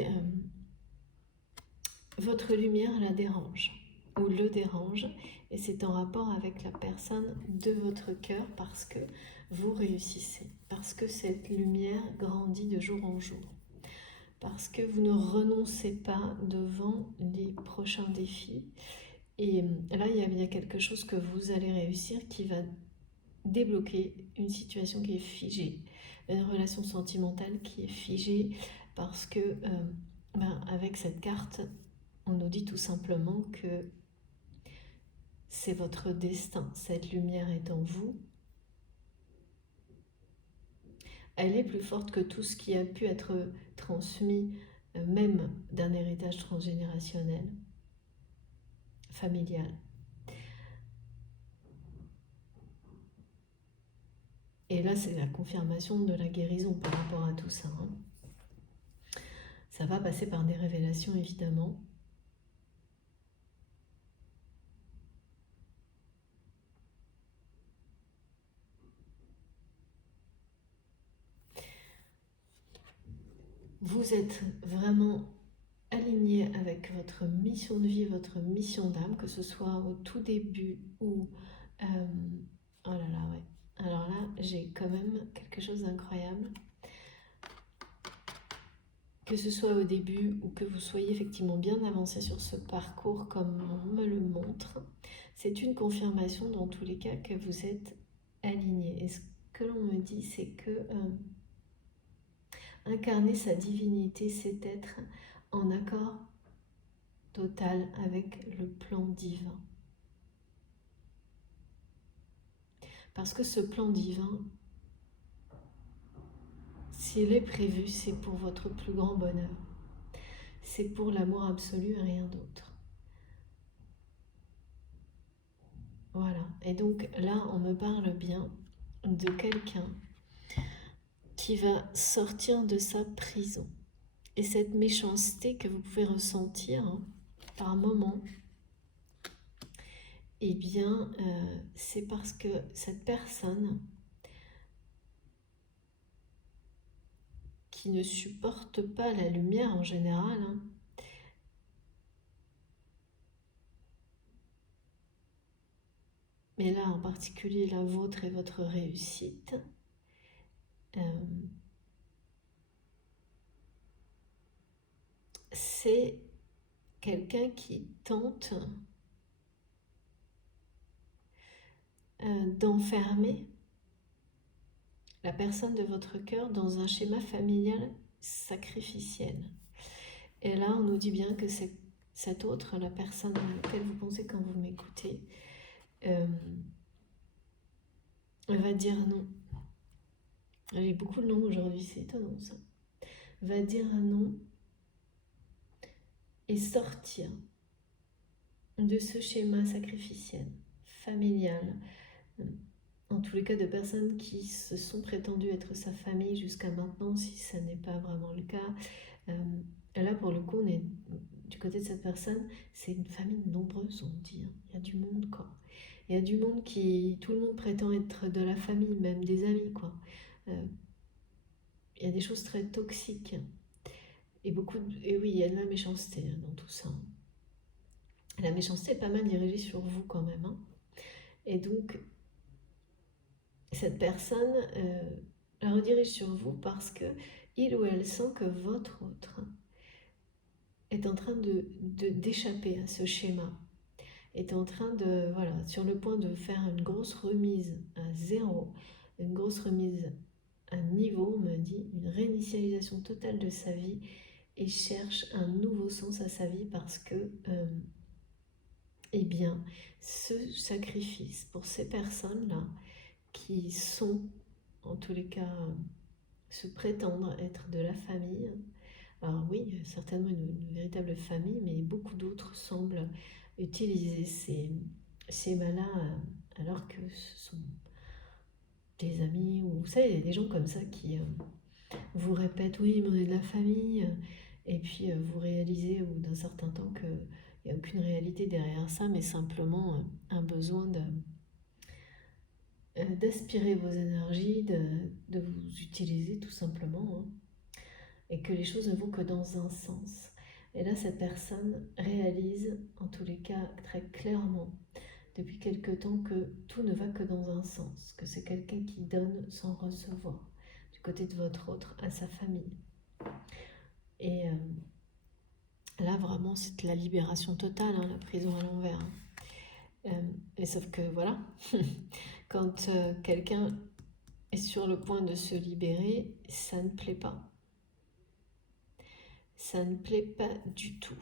votre lumière la dérange ou le dérange, et c'est en rapport avec la personne de votre cœur parce que vous réussissez, parce que cette lumière grandit de jour en jour, parce que vous ne renoncez pas devant les prochains défis. Et là, il y a quelque chose que vous allez réussir qui va débloquer une situation qui est figée, une relation sentimentale qui est figée, parce que avec cette carte, on nous dit tout simplement que c'est votre destin, cette lumière est en vous. Elle est plus forte que tout ce qui a pu être transmis, même d'un héritage transgénérationnel, familial. Et là, c'est la confirmation de la guérison par rapport à tout ça, hein. Ça va passer par des révélations, évidemment. Vous êtes vraiment aligné avec votre mission de vie, votre mission d'âme, que ce soit au tout début ou... oh là là, ouais. Alors là, j'ai quand même quelque chose d'incroyable. Que ce soit au début ou que vous soyez effectivement bien avancé sur ce parcours comme on me le montre, c'est une confirmation dans tous les cas que vous êtes aligné. Et ce que l'on me dit, c'est que incarner sa divinité, c'est être en accord total avec le plan divin. Parce que ce plan divin, s'il est prévu, c'est pour votre plus grand bonheur. C'est pour l'amour absolu et rien d'autre. Voilà. Et donc là, on me parle bien de quelqu'un qui va sortir de sa prison. Et cette méchanceté que vous pouvez ressentir par moment, eh bien, c'est parce que cette personne qui ne supporte pas la lumière en général, mais là en particulier la vôtre et votre réussite, c'est quelqu'un qui tente d'enfermer la personne de votre cœur dans un schéma familial sacrificiel. Et là, on nous dit bien que c'est cette autre, la personne à laquelle vous pensez quand vous m'écoutez, va dire non. J'ai beaucoup de noms aujourd'hui, c'est étonnant ça. Va dire non et sortir de ce schéma sacrificiel, familial, en tous les cas de personnes qui se sont prétendues être sa famille jusqu'à maintenant, si ça n'est pas vraiment le cas. Là, pour le coup, on est du côté de cette personne, c'est une famille nombreuse, on dit. Il y a du monde, quoi. Il y a du monde qui... Tout le monde prétend être de la famille, même des amis, quoi. Il y a des choses très toxiques. Et oui, il y a de la méchanceté dans tout ça. La méchanceté est pas mal dirigée sur vous, quand même. Hein. Et donc, cette personne la redirige sur vous parce que il ou elle sent que votre autre est en train d'échapper à ce schéma, est en train de, voilà, sur le point de faire une grosse remise à zéro, une grosse remise à niveau, on me dit, une réinitialisation totale de sa vie et cherche un nouveau sens à sa vie parce que, eh bien, ce sacrifice pour ces personnes-là qui sont, en tous les cas, se prétendre être de la famille. Alors oui, certainement une véritable famille, mais beaucoup d'autres semblent utiliser ces schémas-là alors que ce sont des amis, ou vous savez, il y a des gens comme ça qui vous répètent oui, mais on est de la famille, et puis vous réalisez au bout d'un certain temps qu'il n'y a aucune réalité derrière ça, mais simplement un besoin d'aspirer vos énergies, de vous utiliser tout simplement, hein, et que les choses ne vont que dans un sens. Et là, cette personne réalise, en tous les cas très clairement, depuis quelque temps, que tout ne va que dans un sens, que c'est quelqu'un qui donne sans recevoir, du côté de votre autre, à sa famille. Et là, vraiment, c'est la libération totale, hein, la prison à l'envers. Et sauf que, voilà, quand quelqu'un est sur le point de se libérer, ça ne plaît pas. Ça ne plaît pas du tout.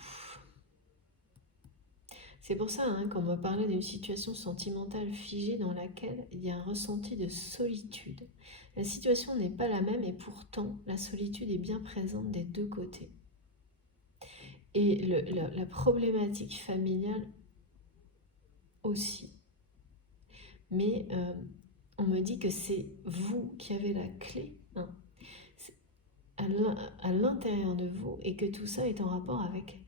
C'est pour ça qu'on m'a parlé d'une situation sentimentale figée dans laquelle il y a un ressenti de solitude. La situation n'est pas la même et pourtant la solitude est bien présente des deux côtés. Et la problématique familiale aussi. Mais on me dit que c'est vous qui avez la clé, hein, à l'intérieur de vous, et que tout ça est en rapport avec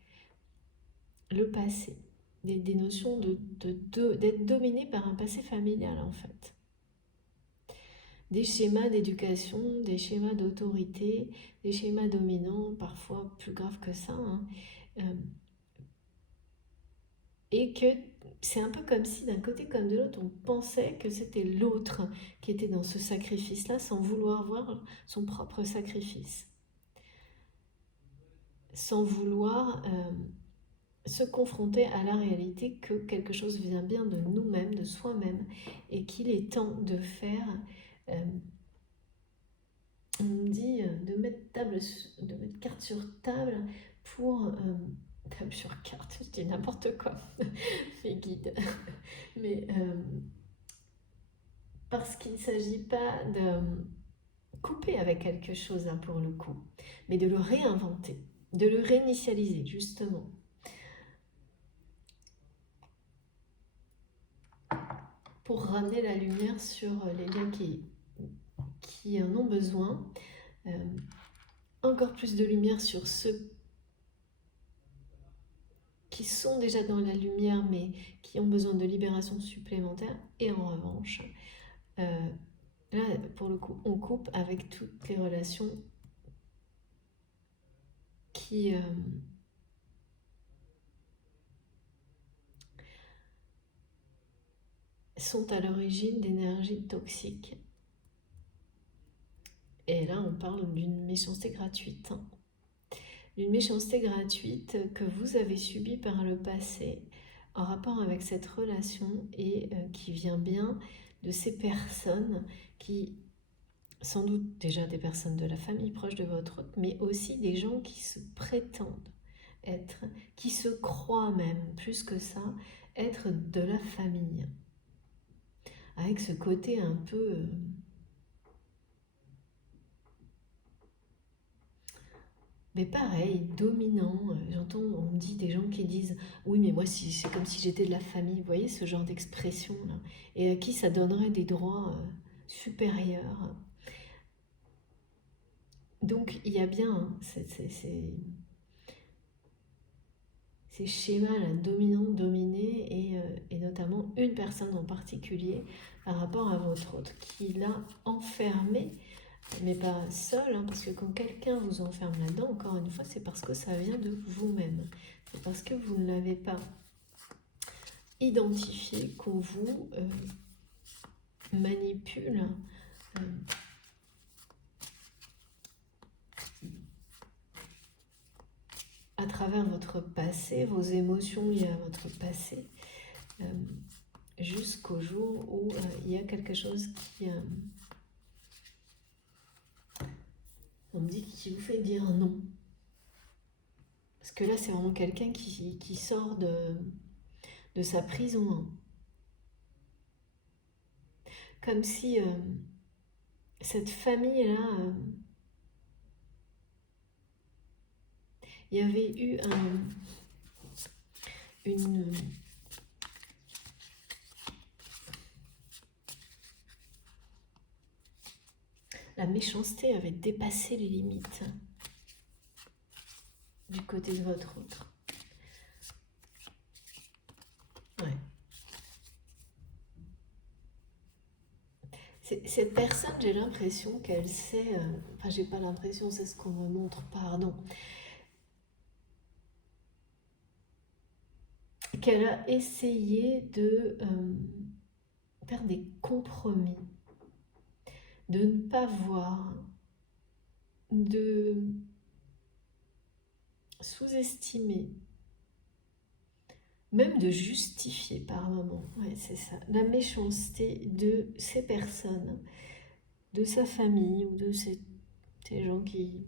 le passé. Des notions d'être dominé par un passé familial, en fait. Des schémas d'éducation, des schémas d'autorité, des schémas dominants, parfois plus graves que ça. Hein. Et que c'est un peu comme si d'un côté comme de l'autre, on pensait que c'était l'autre qui était dans ce sacrifice-là sans vouloir voir son propre sacrifice. Sans vouloir se confronter à la réalité que quelque chose vient bien de nous-mêmes, de soi-même, et qu'il est temps de faire, on me dit, de mettre carte sur table pour... table sur carte, je dis n'importe quoi, mes guides. Mais parce qu'il ne s'agit pas de couper avec quelque chose, hein, pour le coup, mais de le réinventer, de le réinitialiser, justement. Pour ramener la lumière sur les liens qui en ont besoin, encore plus de lumière sur ceux qui sont déjà dans la lumière mais qui ont besoin de libération supplémentaire. Et en revanche, là pour le coup on coupe avec toutes les relations qui sont à l'origine d'énergie toxique. Et là on parle d'une méchanceté gratuite, hein. Une méchanceté gratuite que vous avez subie par le passé en rapport avec cette relation et qui vient bien de ces personnes qui, sans doute déjà des personnes de la famille proche de votre hôte, mais aussi des gens qui se prétendent être, qui se croient même, plus que ça, être de la famille. Avec ce côté un peu... mais pareil, dominant. J'entends, on me dit des gens qui disent oui, mais moi, c'est comme si j'étais de la famille. Vous voyez ce genre d'expression là, et à qui ça donnerait des droits supérieurs. Donc il y a bien ces schémas là, dominant, dominé, et notamment une personne en particulier par rapport à votre autre qui l'a enfermé, mais pas seul, hein, parce que quand quelqu'un vous enferme là-dedans, encore une fois, c'est parce que ça vient de vous-même. C'est parce que vous ne l'avez pas identifié qu'on vous manipule à travers votre passé, vos émotions liées à votre passé, jusqu'au jour où il y a quelque chose qui... on me dit qui vous fait dire non. Parce que là, c'est vraiment quelqu'un qui sort de sa prison. Hein. Comme si cette famille-là, il y avait eu la méchanceté avait dépassé les limites du côté de votre autre. Ouais. Cette personne, j'ai l'impression qu'elle sait... enfin, j'ai pas l'impression, c'est ce qu'on me montre, pardon. Qu'elle a essayé de faire des compromis, de ne pas voir, de sous-estimer, même de justifier par moments, ouais, c'est ça, la méchanceté de ces personnes, de sa famille ou de ces gens qui...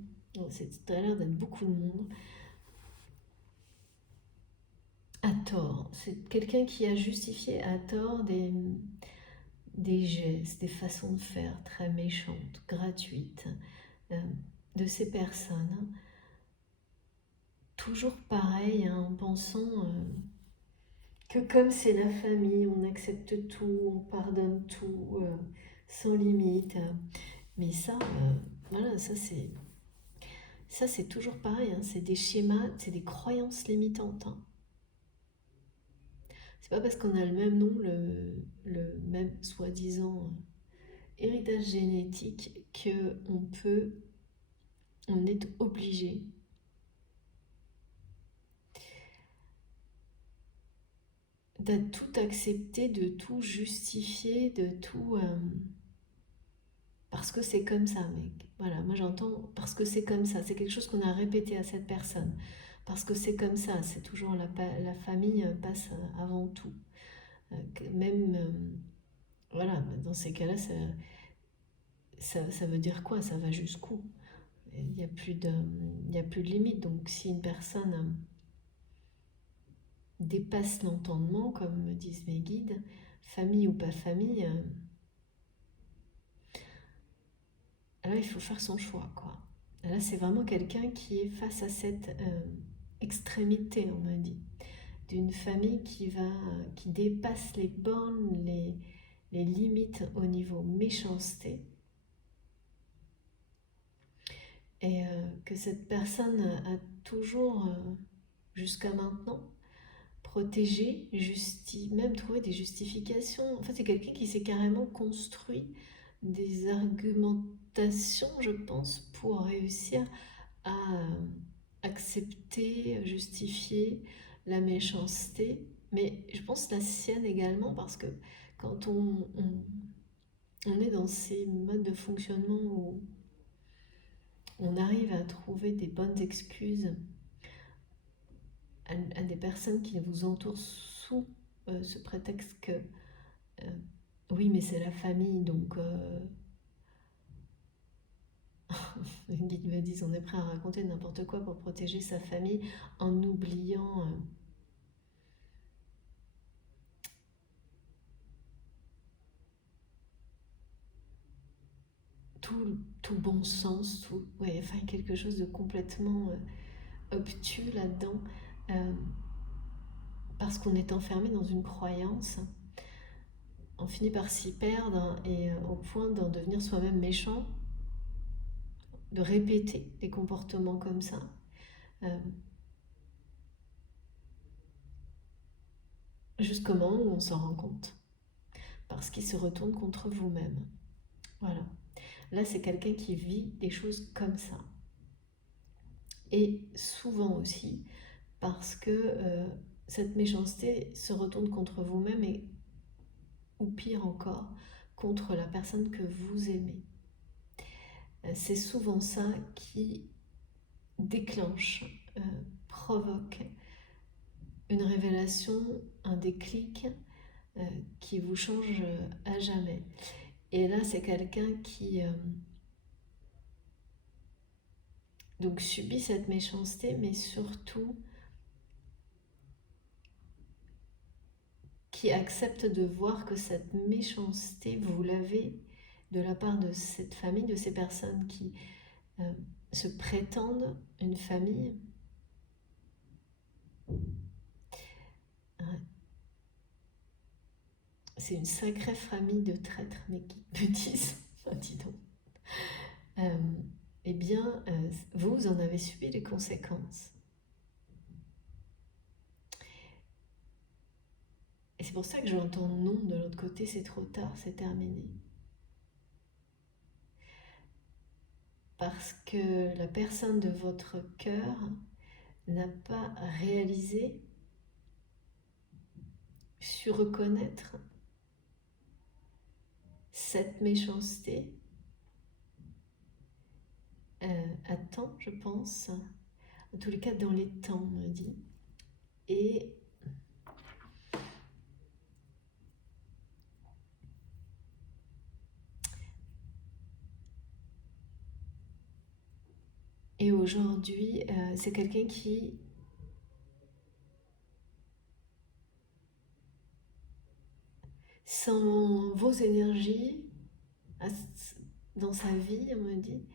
ça a l'air d'être beaucoup de monde. À tort. C'est quelqu'un qui a justifié à tort des gestes, des façons de faire très méchantes, gratuites, de ces personnes. Toujours pareil, hein, en pensant que comme c'est la famille, on accepte tout, on pardonne tout, sans limite. Mais ça, voilà, ça c'est toujours pareil, hein, c'est des schémas, c'est des croyances limitantes. Hein. C'est pas parce qu'on a le même nom, le même soi-disant héritage génétique on est obligé de tout accepter, de tout justifier, de tout... parce que c'est comme ça, mec. Voilà, moi j'entends parce que c'est comme ça. C'est quelque chose qu'on a répété à cette personne. Parce que c'est comme ça. C'est toujours la famille passe avant tout. Même, voilà, dans ces cas-là, ça veut dire quoi? Ça va jusqu'où? Il n'y a plus de limite. Donc si une personne dépasse l'entendement, comme me disent mes guides, famille ou pas famille, là il faut faire son choix, quoi. Là c'est vraiment quelqu'un qui est face à cette extrémité, on me dit, d'une famille qui dépasse les bornes, les limites au niveau méchanceté, et que cette personne a toujours, jusqu'à maintenant, protégé, même trouvé des justifications. En fait, c'est quelqu'un qui s'est carrément construit des argumentations, je pense, pour réussir à accepter, justifier la méchanceté, mais je pense la sienne également, parce que quand on est dans ces modes de fonctionnement où on arrive à trouver des bonnes excuses à des personnes qui vous entourent sous ce prétexte que Oui, mais c'est la famille, donc les guides me disent on est prêt à raconter n'importe quoi pour protéger sa famille en oubliant tout bon sens, ouais, enfin quelque chose de complètement obtus là-dedans, euh, parce qu'on est enfermé dans une croyance, on finit par s'y perdre et au point d'en devenir soi-même méchant, de répéter des comportements comme ça. Euh, Jusqu'au moment où on s'en rend compte, parce qu'il se retourne contre vous-même. Voilà. Là, c'est quelqu'un qui vit des choses comme ça. Et souvent aussi, parce que cette méchanceté se retourne contre vous-même et, ou pire encore, contre la personne que vous aimez. C'est souvent ça qui déclenche, provoque une révélation, un déclic euh, qui vous change à jamais. Et là, c'est quelqu'un qui donc subit cette méchanceté, mais surtout qui accepte de voir que cette méchanceté, vous l'avez de la part de cette famille, de ces personnes qui euh, se prétendent une famille. Ouais. C'est une sacrée famille de traîtres, mais qui me disent, dis donc, euh, eh bien, vous en avez subi les conséquences. Et c'est pour ça que j'entends non de l'autre côté, c'est trop tard, c'est terminé. Parce que la personne de votre cœur n'a pas réalisé, su reconnaître cette méchanceté à temps, je pense. En tous les cas, dans les temps, on me dit. Et Et aujourd'hui, c'est quelqu'un qui, sans vos énergies, dans sa vie, on me dit,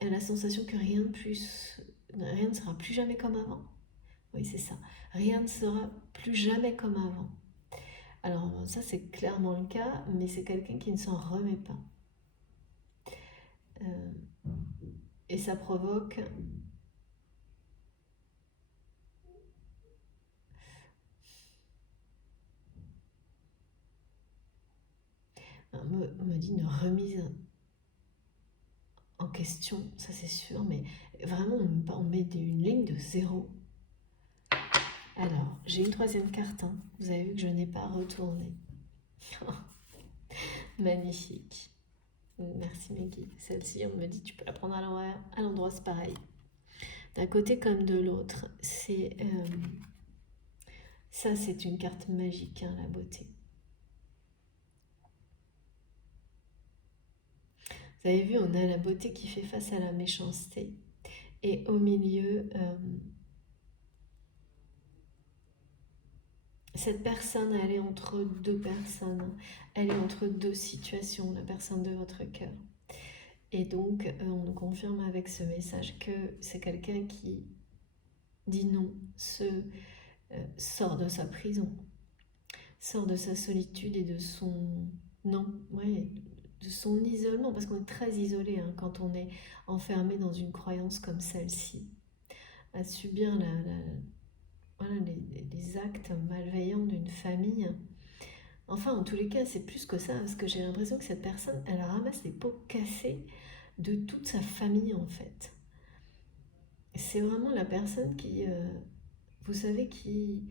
elle a la sensation que rien ne sera plus jamais comme avant. Oui, c'est ça. Rien ne sera plus jamais comme avant. Alors ça, c'est clairement le cas, mais c'est quelqu'un qui ne s'en remet pas. Euh, et ça provoque me dit une remise en question, ça c'est sûr, mais vraiment on met une ligne de zéro. Alors, j'ai une troisième carte, hein. Vous avez vu que je n'ai pas retourné. Magnifique. Merci Meggy. Celle-ci, on me dit tu peux la prendre à l'endroit, c'est pareil. D'un côté comme de l'autre, ça c'est une carte magique, hein, la beauté. Vous avez vu, on a la beauté qui fait face à la méchanceté. Et au milieu, cette personne, elle est entre deux personnes. Elle est entre deux situations, la personne de votre cœur. Et donc, on nous confirme avec ce message que c'est quelqu'un qui dit non, sort de sa prison, sort de sa solitude et de son non, ouais, de son isolement, parce qu'on est très isolé hein, quand on est enfermé dans une croyance comme celle-ci, à subir voilà, les actes malveillants d'une famille. Enfin, en tous les cas, c'est plus que ça, parce que j'ai l'impression que cette personne, elle ramasse les pots cassés de toute sa famille, en fait. C'est vraiment la personne qui, vous savez, qui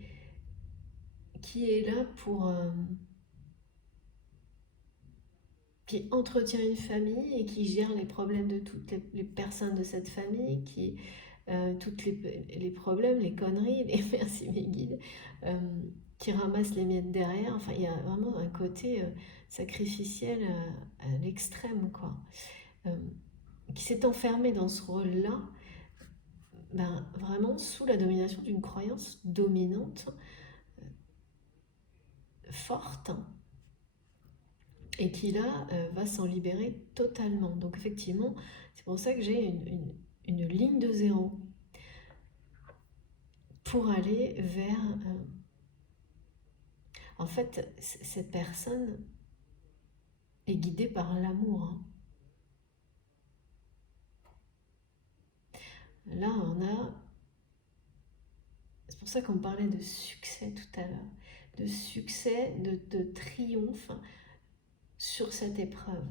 est là pour... qui entretient une famille et qui gère les problèmes de toutes les personnes de cette famille, toutes les problèmes, les conneries, merci mes guides, qui ramasse les miettes derrière. Enfin, il y a vraiment un côté sacrificiel à l'extrême, quoi. Qui s'est enfermé dans ce rôle-là, ben, vraiment sous la domination d'une croyance dominante, forte, et qui là va s'en libérer totalement. Donc effectivement, c'est pour ça que j'ai une ligne de zéro pour aller vers... En fait, cette personne est guidée par l'amour. Hein. Là, on a... C'est pour ça qu'on parlait de succès tout à l'heure. De succès, de triomphe sur cette épreuve.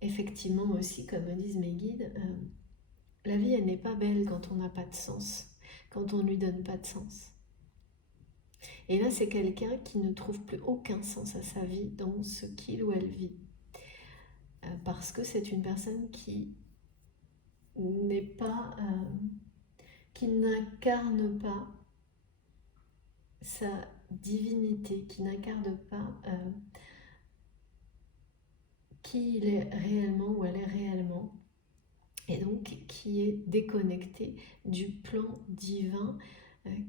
Effectivement aussi, comme me disent mes guides, la vie, elle n'est pas belle quand on n'a pas de sens, quand on ne lui donne pas de sens. Et là, c'est quelqu'un qui ne trouve plus aucun sens à sa vie dans ce qu'il ou elle vit. Parce que c'est une personne qui n'est pas, qui n'incarne pas sa divinité, qui n'incarne pas qui il est réellement ou elle est réellement, et donc qui est déconnecté du plan divin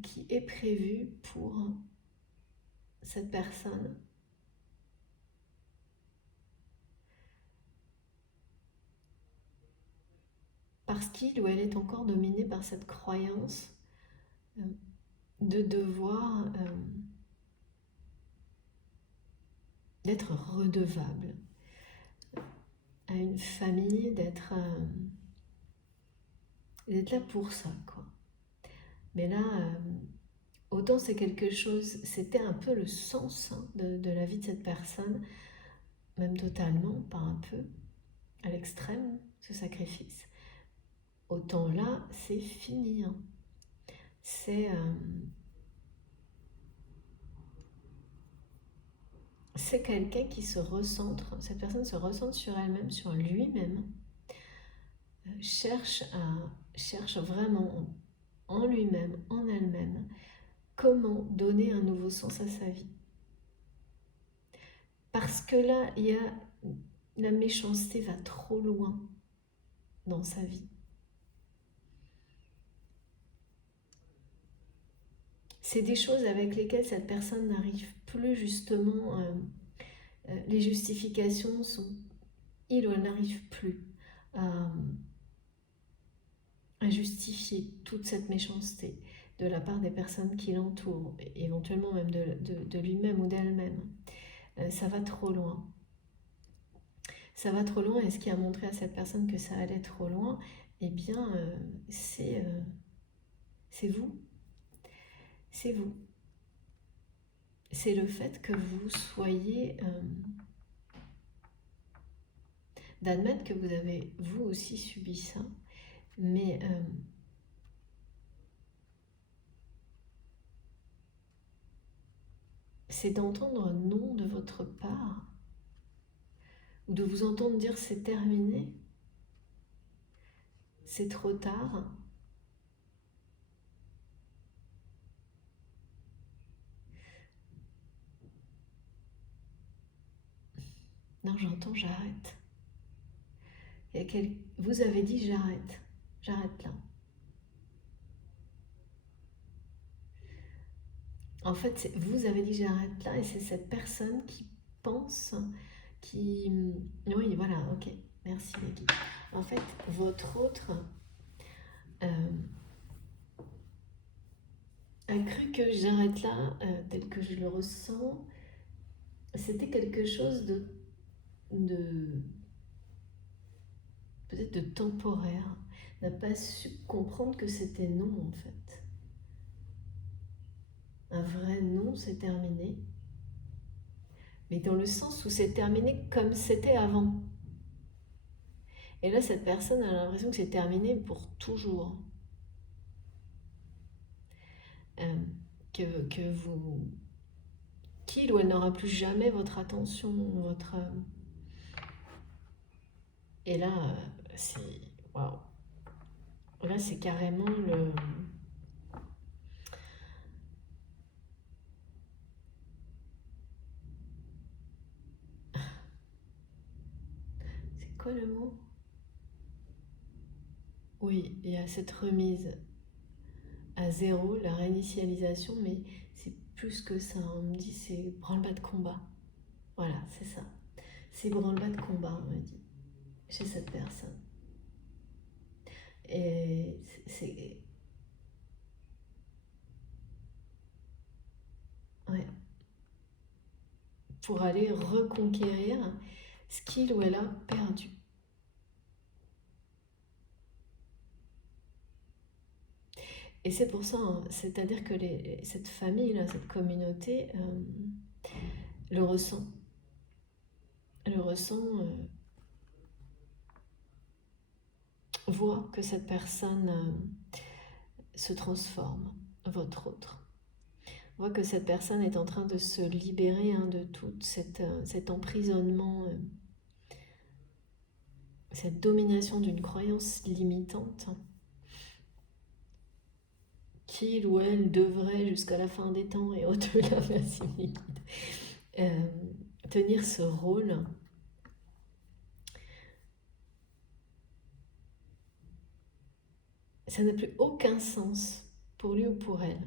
qui est prévu pour cette personne. Parce qu'il ou elle est encore dominé par cette croyance de devoir d'être redevable à une famille, d'être là pour ça, quoi. Mais là, autant c'est quelque chose, c'était un peu le sens de la vie de cette personne, même totalement, pas un peu, à l'extrême, ce sacrifice. Autant là, c'est fini. Hein. C'est quelqu'un qui se recentre, cette personne se recentre sur elle-même, sur lui-même, cherche vraiment en lui-même, en elle-même, comment donner un nouveau sens à sa vie. Parce que là, la méchanceté va trop loin dans sa vie. C'est des choses avec lesquelles cette personne n'arrive plus justement, les justifications sont, il ou elle n'arrive plus à justifier toute cette méchanceté de la part des personnes qui l'entourent, éventuellement même de lui-même ou d'elle-même. Ça va trop loin. Ça va trop loin, et ce qui a montré à cette personne que ça allait trop loin, eh bien, c'est vous. C'est vous. C'est le fait que vous soyez... d'admettre que vous avez, vous aussi, subi ça, mais... c'est d'entendre non de votre part, ou de vous entendre dire c'est terminé, c'est trop tard. Non, j'entends j'arrête. Vous avez dit j'arrête, j'arrête là. En fait, vous avez dit j'arrête là, et c'est cette personne qui pense, qui... Oui, voilà, ok, merci les guides. En fait, votre autre a cru que j'arrête là, tel que je le ressens, c'était quelque chose de peut-être de temporaire, n'a pas su comprendre que c'était non en fait. Un vrai non, c'est terminé, mais dans le sens où c'est terminé comme c'était avant. Et là, cette personne a l'impression que c'est terminé pour toujours. Que vous... qu'il ou elle n'aura plus jamais votre attention, votre... Et là, c'est... Waouh. Là, c'est carrément le... C'est quoi le mot? Oui, il y a cette remise à zéro, la réinitialisation, mais c'est plus que ça. On me dit c'est branle-bas de combat. Voilà, c'est ça. C'est branle-bas de combat, on me dit, chez cette personne. Et c'est... Ouais. Pour aller reconquérir ce qu'il ou elle a perdu. Et c'est pour ça, hein, c'est-à-dire que cette famille-là, cette communauté le ressent. Le ressent, voit que cette personne se transforme, votre autre. Voit que cette personne est en train de se libérer de tout cet emprisonnement, cette domination d'une croyance limitante qu'il ou elle devrait jusqu'à la fin des temps et au-delà, merci Nikita, tenir ce rôle. Ça n'a plus aucun sens pour lui ou pour elle.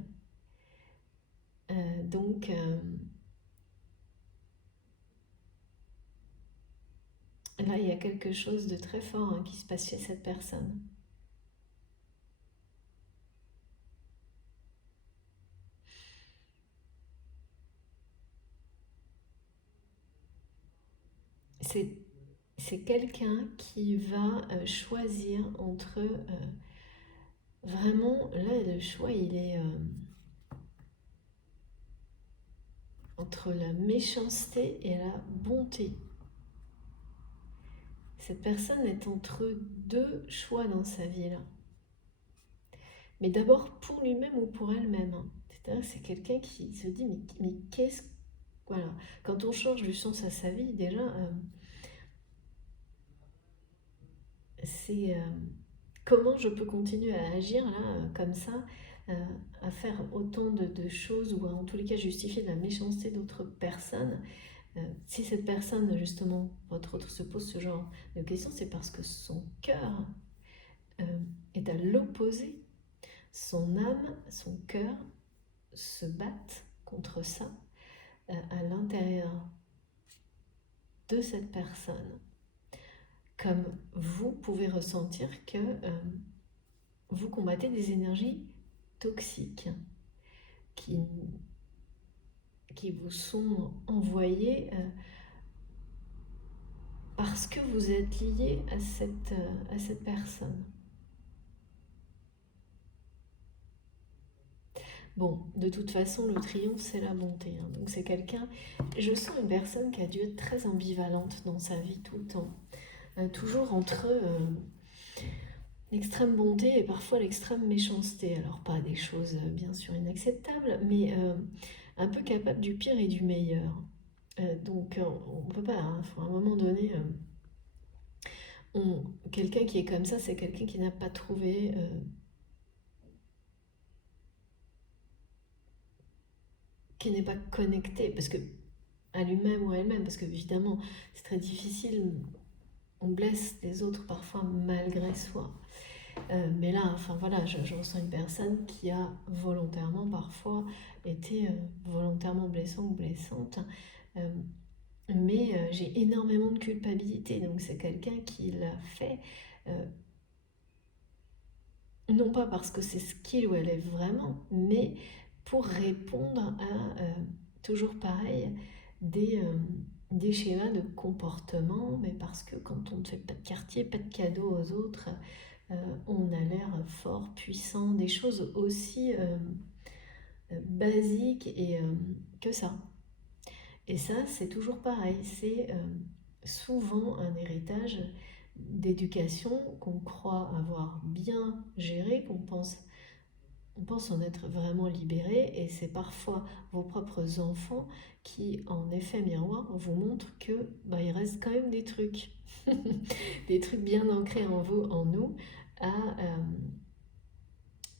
Donc, là, il y a quelque chose de très fort qui se passe chez cette personne. C'est quelqu'un qui va choisir entre... vraiment, là, le choix, il est entre la méchanceté et la bonté. Cette personne est entre deux choix dans sa vie, là. Mais d'abord pour lui-même ou pour elle-même. C'est-à-dire que c'est quelqu'un qui se dit, mais qu'est-ce... Voilà. Quand on change du sens à sa vie, déjà... c'est comment je peux continuer à agir là, comme ça, à faire autant de choses ou en tous les cas justifier de la méchanceté d'autres personnes. Si cette personne, justement, votre autre se pose ce genre de questions, c'est parce que son cœur est à l'opposé. Son âme, son cœur se battent contre ça à l'intérieur de cette personne. Comme vous pouvez ressentir que vous combattez des énergies toxiques qui vous sont envoyées parce que vous êtes lié à cette personne. Bon, de toute façon, le triomphe, c'est la bonté. Donc c'est quelqu'un... Je sens une personne qui a dû être très ambivalente dans sa vie tout le temps. Toujours entre l'extrême bonté et parfois l'extrême méchanceté. Alors pas des choses bien sûr inacceptables, mais un peu capable du pire et du meilleur. Donc on ne peut pas, à un moment donné, quelqu'un qui est comme ça, c'est quelqu'un qui n'a pas trouvé, qui n'est pas connecté, parce que à lui-même ou à elle-même, parce que évidemment c'est très difficile, on blesse les autres parfois malgré soi. Mais là, enfin voilà, je ressens une personne qui a volontairement parfois été volontairement blessant ou blessante. Mais j'ai énormément de culpabilité, donc c'est quelqu'un qui l'a fait, non pas parce que c'est ce qu'il ou elle est vraiment, mais pour répondre à, toujours pareil, des schémas de comportement, mais parce que quand on ne fait pas de quartier, pas de cadeaux aux autres, on a l'air fort, puissant, des choses aussi basiques et que ça. Et ça, c'est toujours pareil, c'est souvent un héritage d'éducation qu'on croit avoir bien géré, qu'on pense on pense en être vraiment libéré, et c'est parfois vos propres enfants qui, en effet miroir, vous montrent que il reste quand même des trucs, des trucs bien ancrés en vous, en nous, à,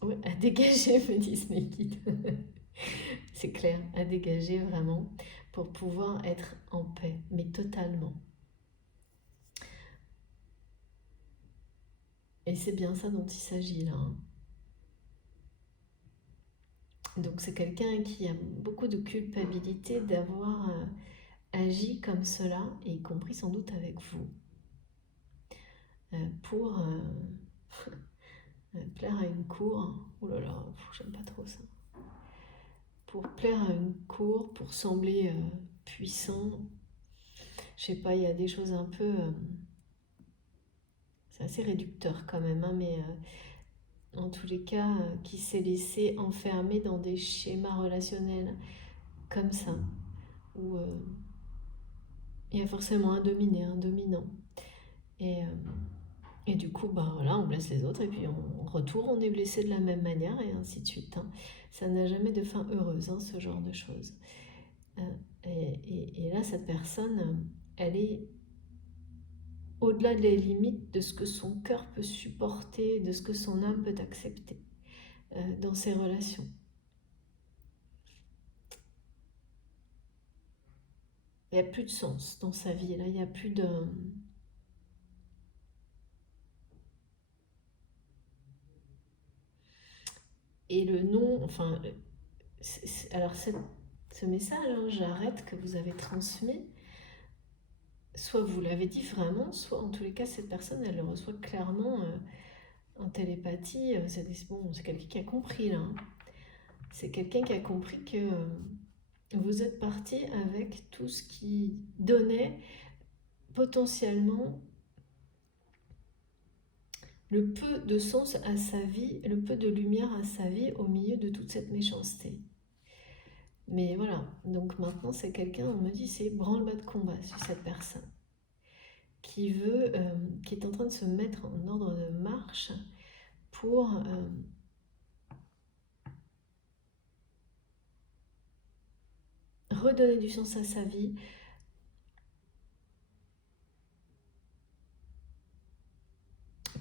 à dégager, me disent mes guides. C'est clair, à dégager vraiment pour pouvoir être en paix, mais totalement. Et c'est bien ça dont il s'agit là, hein. Donc c'est quelqu'un qui a beaucoup de culpabilité d'avoir agi comme cela, et y compris sans doute avec vous, pour plaire à une cour. Oh là là, j'aime pas trop ça. Pour plaire à une cour, pour sembler puissant. Je sais pas, il y a des choses un peu... c'est assez réducteur quand même, hein, mais en tous les cas, qui s'est laissé enfermer dans des schémas relationnels comme ça, où il y a forcément un dominé, un dominant. Et du coup, voilà, on blesse les autres, et puis on retourne, on est blessé de la même manière, et ainsi de suite, hein. Ça n'a jamais de fin heureuse, hein, ce genre de choses. Et là, cette personne, elle est au-delà des limites de ce que son cœur peut supporter, de ce que son âme peut accepter dans ses relations. Il n'y a plus de sens dans sa vie, là, il n'y a plus de... Et le nom, enfin, alors ce message, hein, j'arrête, que vous avez transmis, soit vous l'avez dit vraiment, soit en tous les cas, cette personne, elle le reçoit clairement en télépathie. C'est quelqu'un qui a compris là, hein. C'est quelqu'un qui a compris que vous êtes parti avec tout ce qui donnait potentiellement le peu de sens à sa vie, le peu de lumière à sa vie au milieu de toute cette méchanceté. Mais voilà, donc maintenant c'est quelqu'un, on me dit, c'est branle-bas de combat sur cette personne qui veut, qui est en train de se mettre en ordre de marche pour redonner du sens à sa vie,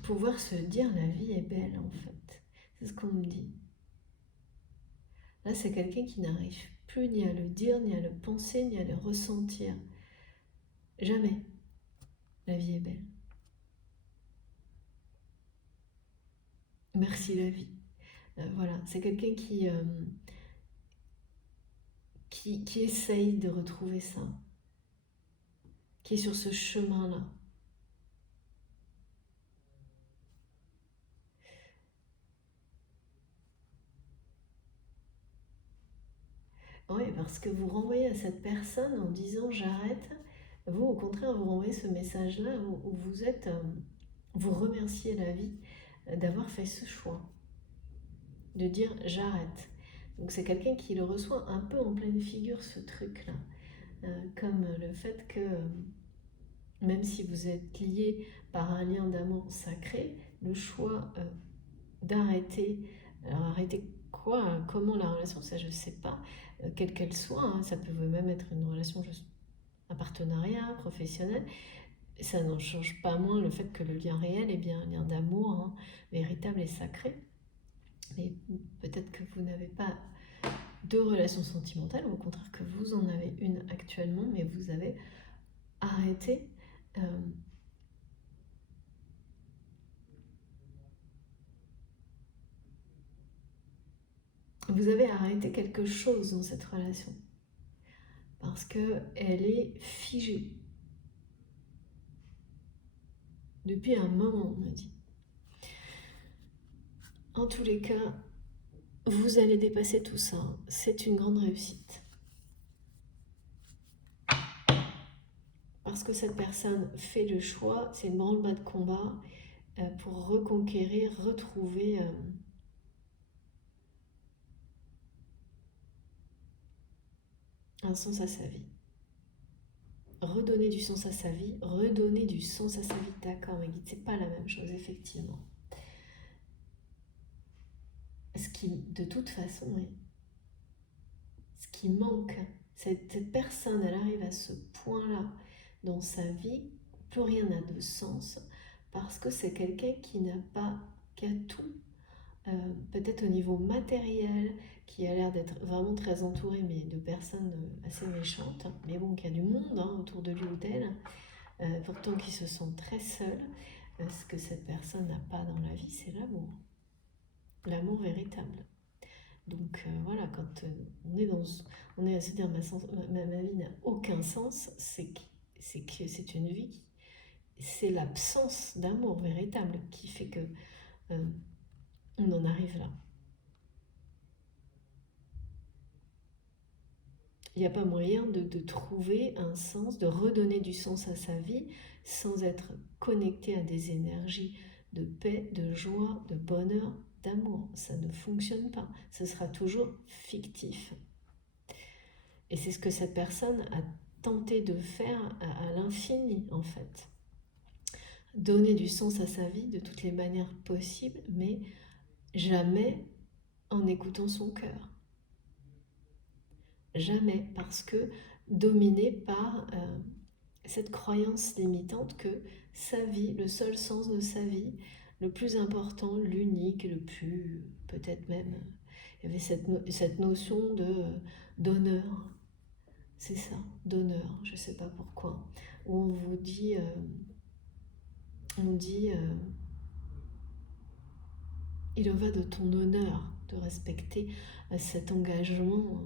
pouvoir se dire la vie est belle en fait. C'est ce qu'on me dit. Là, c'est quelqu'un qui n'arrive plus ni à le dire, ni à le penser, ni à le ressentir. Jamais. La vie est belle. Merci la vie. Voilà, c'est quelqu'un qui essaye de retrouver ça, qui est sur ce chemin-là. Oui, parce que vous renvoyez à cette personne en disant j'arrête. Vous, au contraire, vous renvoyez ce message-là où vous êtes, vous remerciez la vie d'avoir fait ce choix, de dire j'arrête. Donc c'est quelqu'un qui le reçoit un peu en pleine figure, ce truc-là. Comme le fait que même si vous êtes lié par un lien d'amour sacré, le choix d'arrêter, alors arrêter quoi, hein, comment la relation, ça je ne sais pas, quelle qu'elle soit, hein, ça peut même être une relation, un partenariat professionnel, ça n'en change pas moins le fait que le lien réel est bien un lien d'amour, hein, véritable et sacré. Mais peut-être que vous n'avez pas de relation sentimentale, ou au contraire que vous en avez une actuellement, mais vous avez arrêté vous avez arrêté quelque chose dans cette relation parce qu'elle est figée depuis un moment, on me dit. En tous les cas, vous allez dépasser tout ça. C'est une grande réussite. Parce que cette personne fait le choix, c'est une branle-bas de combat pour reconquérir, retrouver un sens à sa vie. Redonner du sens à sa vie, redonner du sens à sa vie. D'accord, mais c'est pas la même chose, effectivement. Ce qui, de toute façon, est ce qui manque. Cette personne, elle arrive à ce point-là dans sa vie, plus rien n'a de sens, parce que c'est quelqu'un qui n'a pas, qui a tout, peut-être au niveau matériel, qui a l'air d'être vraiment très entouré, mais de personnes assez méchantes, mais bon, qu'il y a du monde autour de lui ou d'elle, pourtant qui se sent très seuls. Ce que cette personne n'a pas dans la vie, c'est l'amour véritable. Donc voilà, quand on est à se dire ma vie n'a aucun sens, c'est que c'est une vie c'est l'absence d'amour véritable qui fait que on en arrive là. Il n'y a pas moyen de trouver un sens, de redonner du sens à sa vie sans être connecté à des énergies de paix, de joie, de bonheur, d'amour. Ça ne fonctionne pas. Ce sera toujours fictif. Et c'est ce que cette personne a tenté de faire à l'infini, en fait. Donner du sens à sa vie de toutes les manières possibles, mais jamais en écoutant son cœur. Jamais, parce que dominé par cette croyance limitante que sa vie, le seul sens de sa vie, le plus important, l'unique, le plus, peut-être même, il y avait cette notion d'honneur. C'est ça, d'honneur, je ne sais pas pourquoi. Où on vous dit, il en va de ton honneur de respecter cet engagement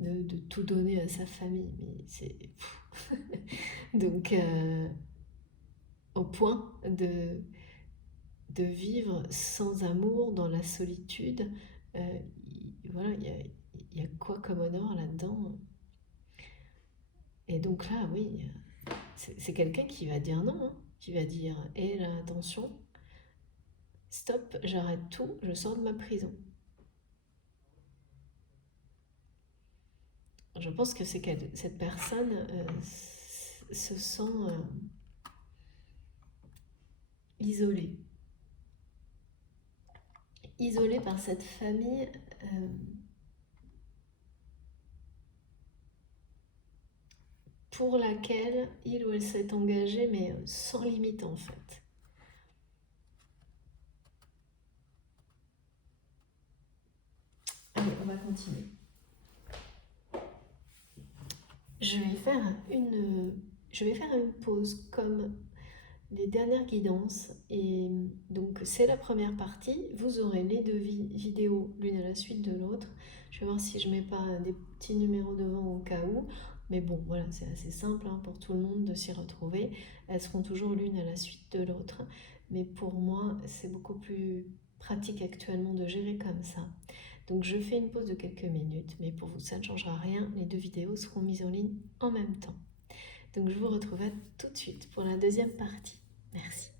de tout donner à sa famille. Mais c'est donc au point de vivre sans amour dans la solitude. Voilà, il y a quoi comme honneur là-dedans? Et donc là, oui, c'est quelqu'un qui va dire non, qui va dire hé là, attention, stop, j'arrête tout, je sors de ma prison. Je pense que cette personne se sent isolée. Isolée par cette famille pour laquelle il ou elle s'est engagé, mais sans limite en fait. Allez, on va continuer. Je vais faire une pause comme les dernières guidances. Et donc, c'est la première partie. Vous aurez les deux vidéos l'une à la suite de l'autre. Je vais voir si je mets pas des petits numéros devant au cas où. Mais bon, voilà, c'est assez simple pour tout le monde de s'y retrouver. Elles seront toujours l'une à la suite de l'autre. Mais pour moi, c'est beaucoup plus pratique actuellement de gérer comme ça. Donc je fais une pause de quelques minutes, mais pour vous, ça ne changera rien. Les deux vidéos seront mises en ligne en même temps. Donc je vous retrouve tout de suite pour la deuxième partie. Merci.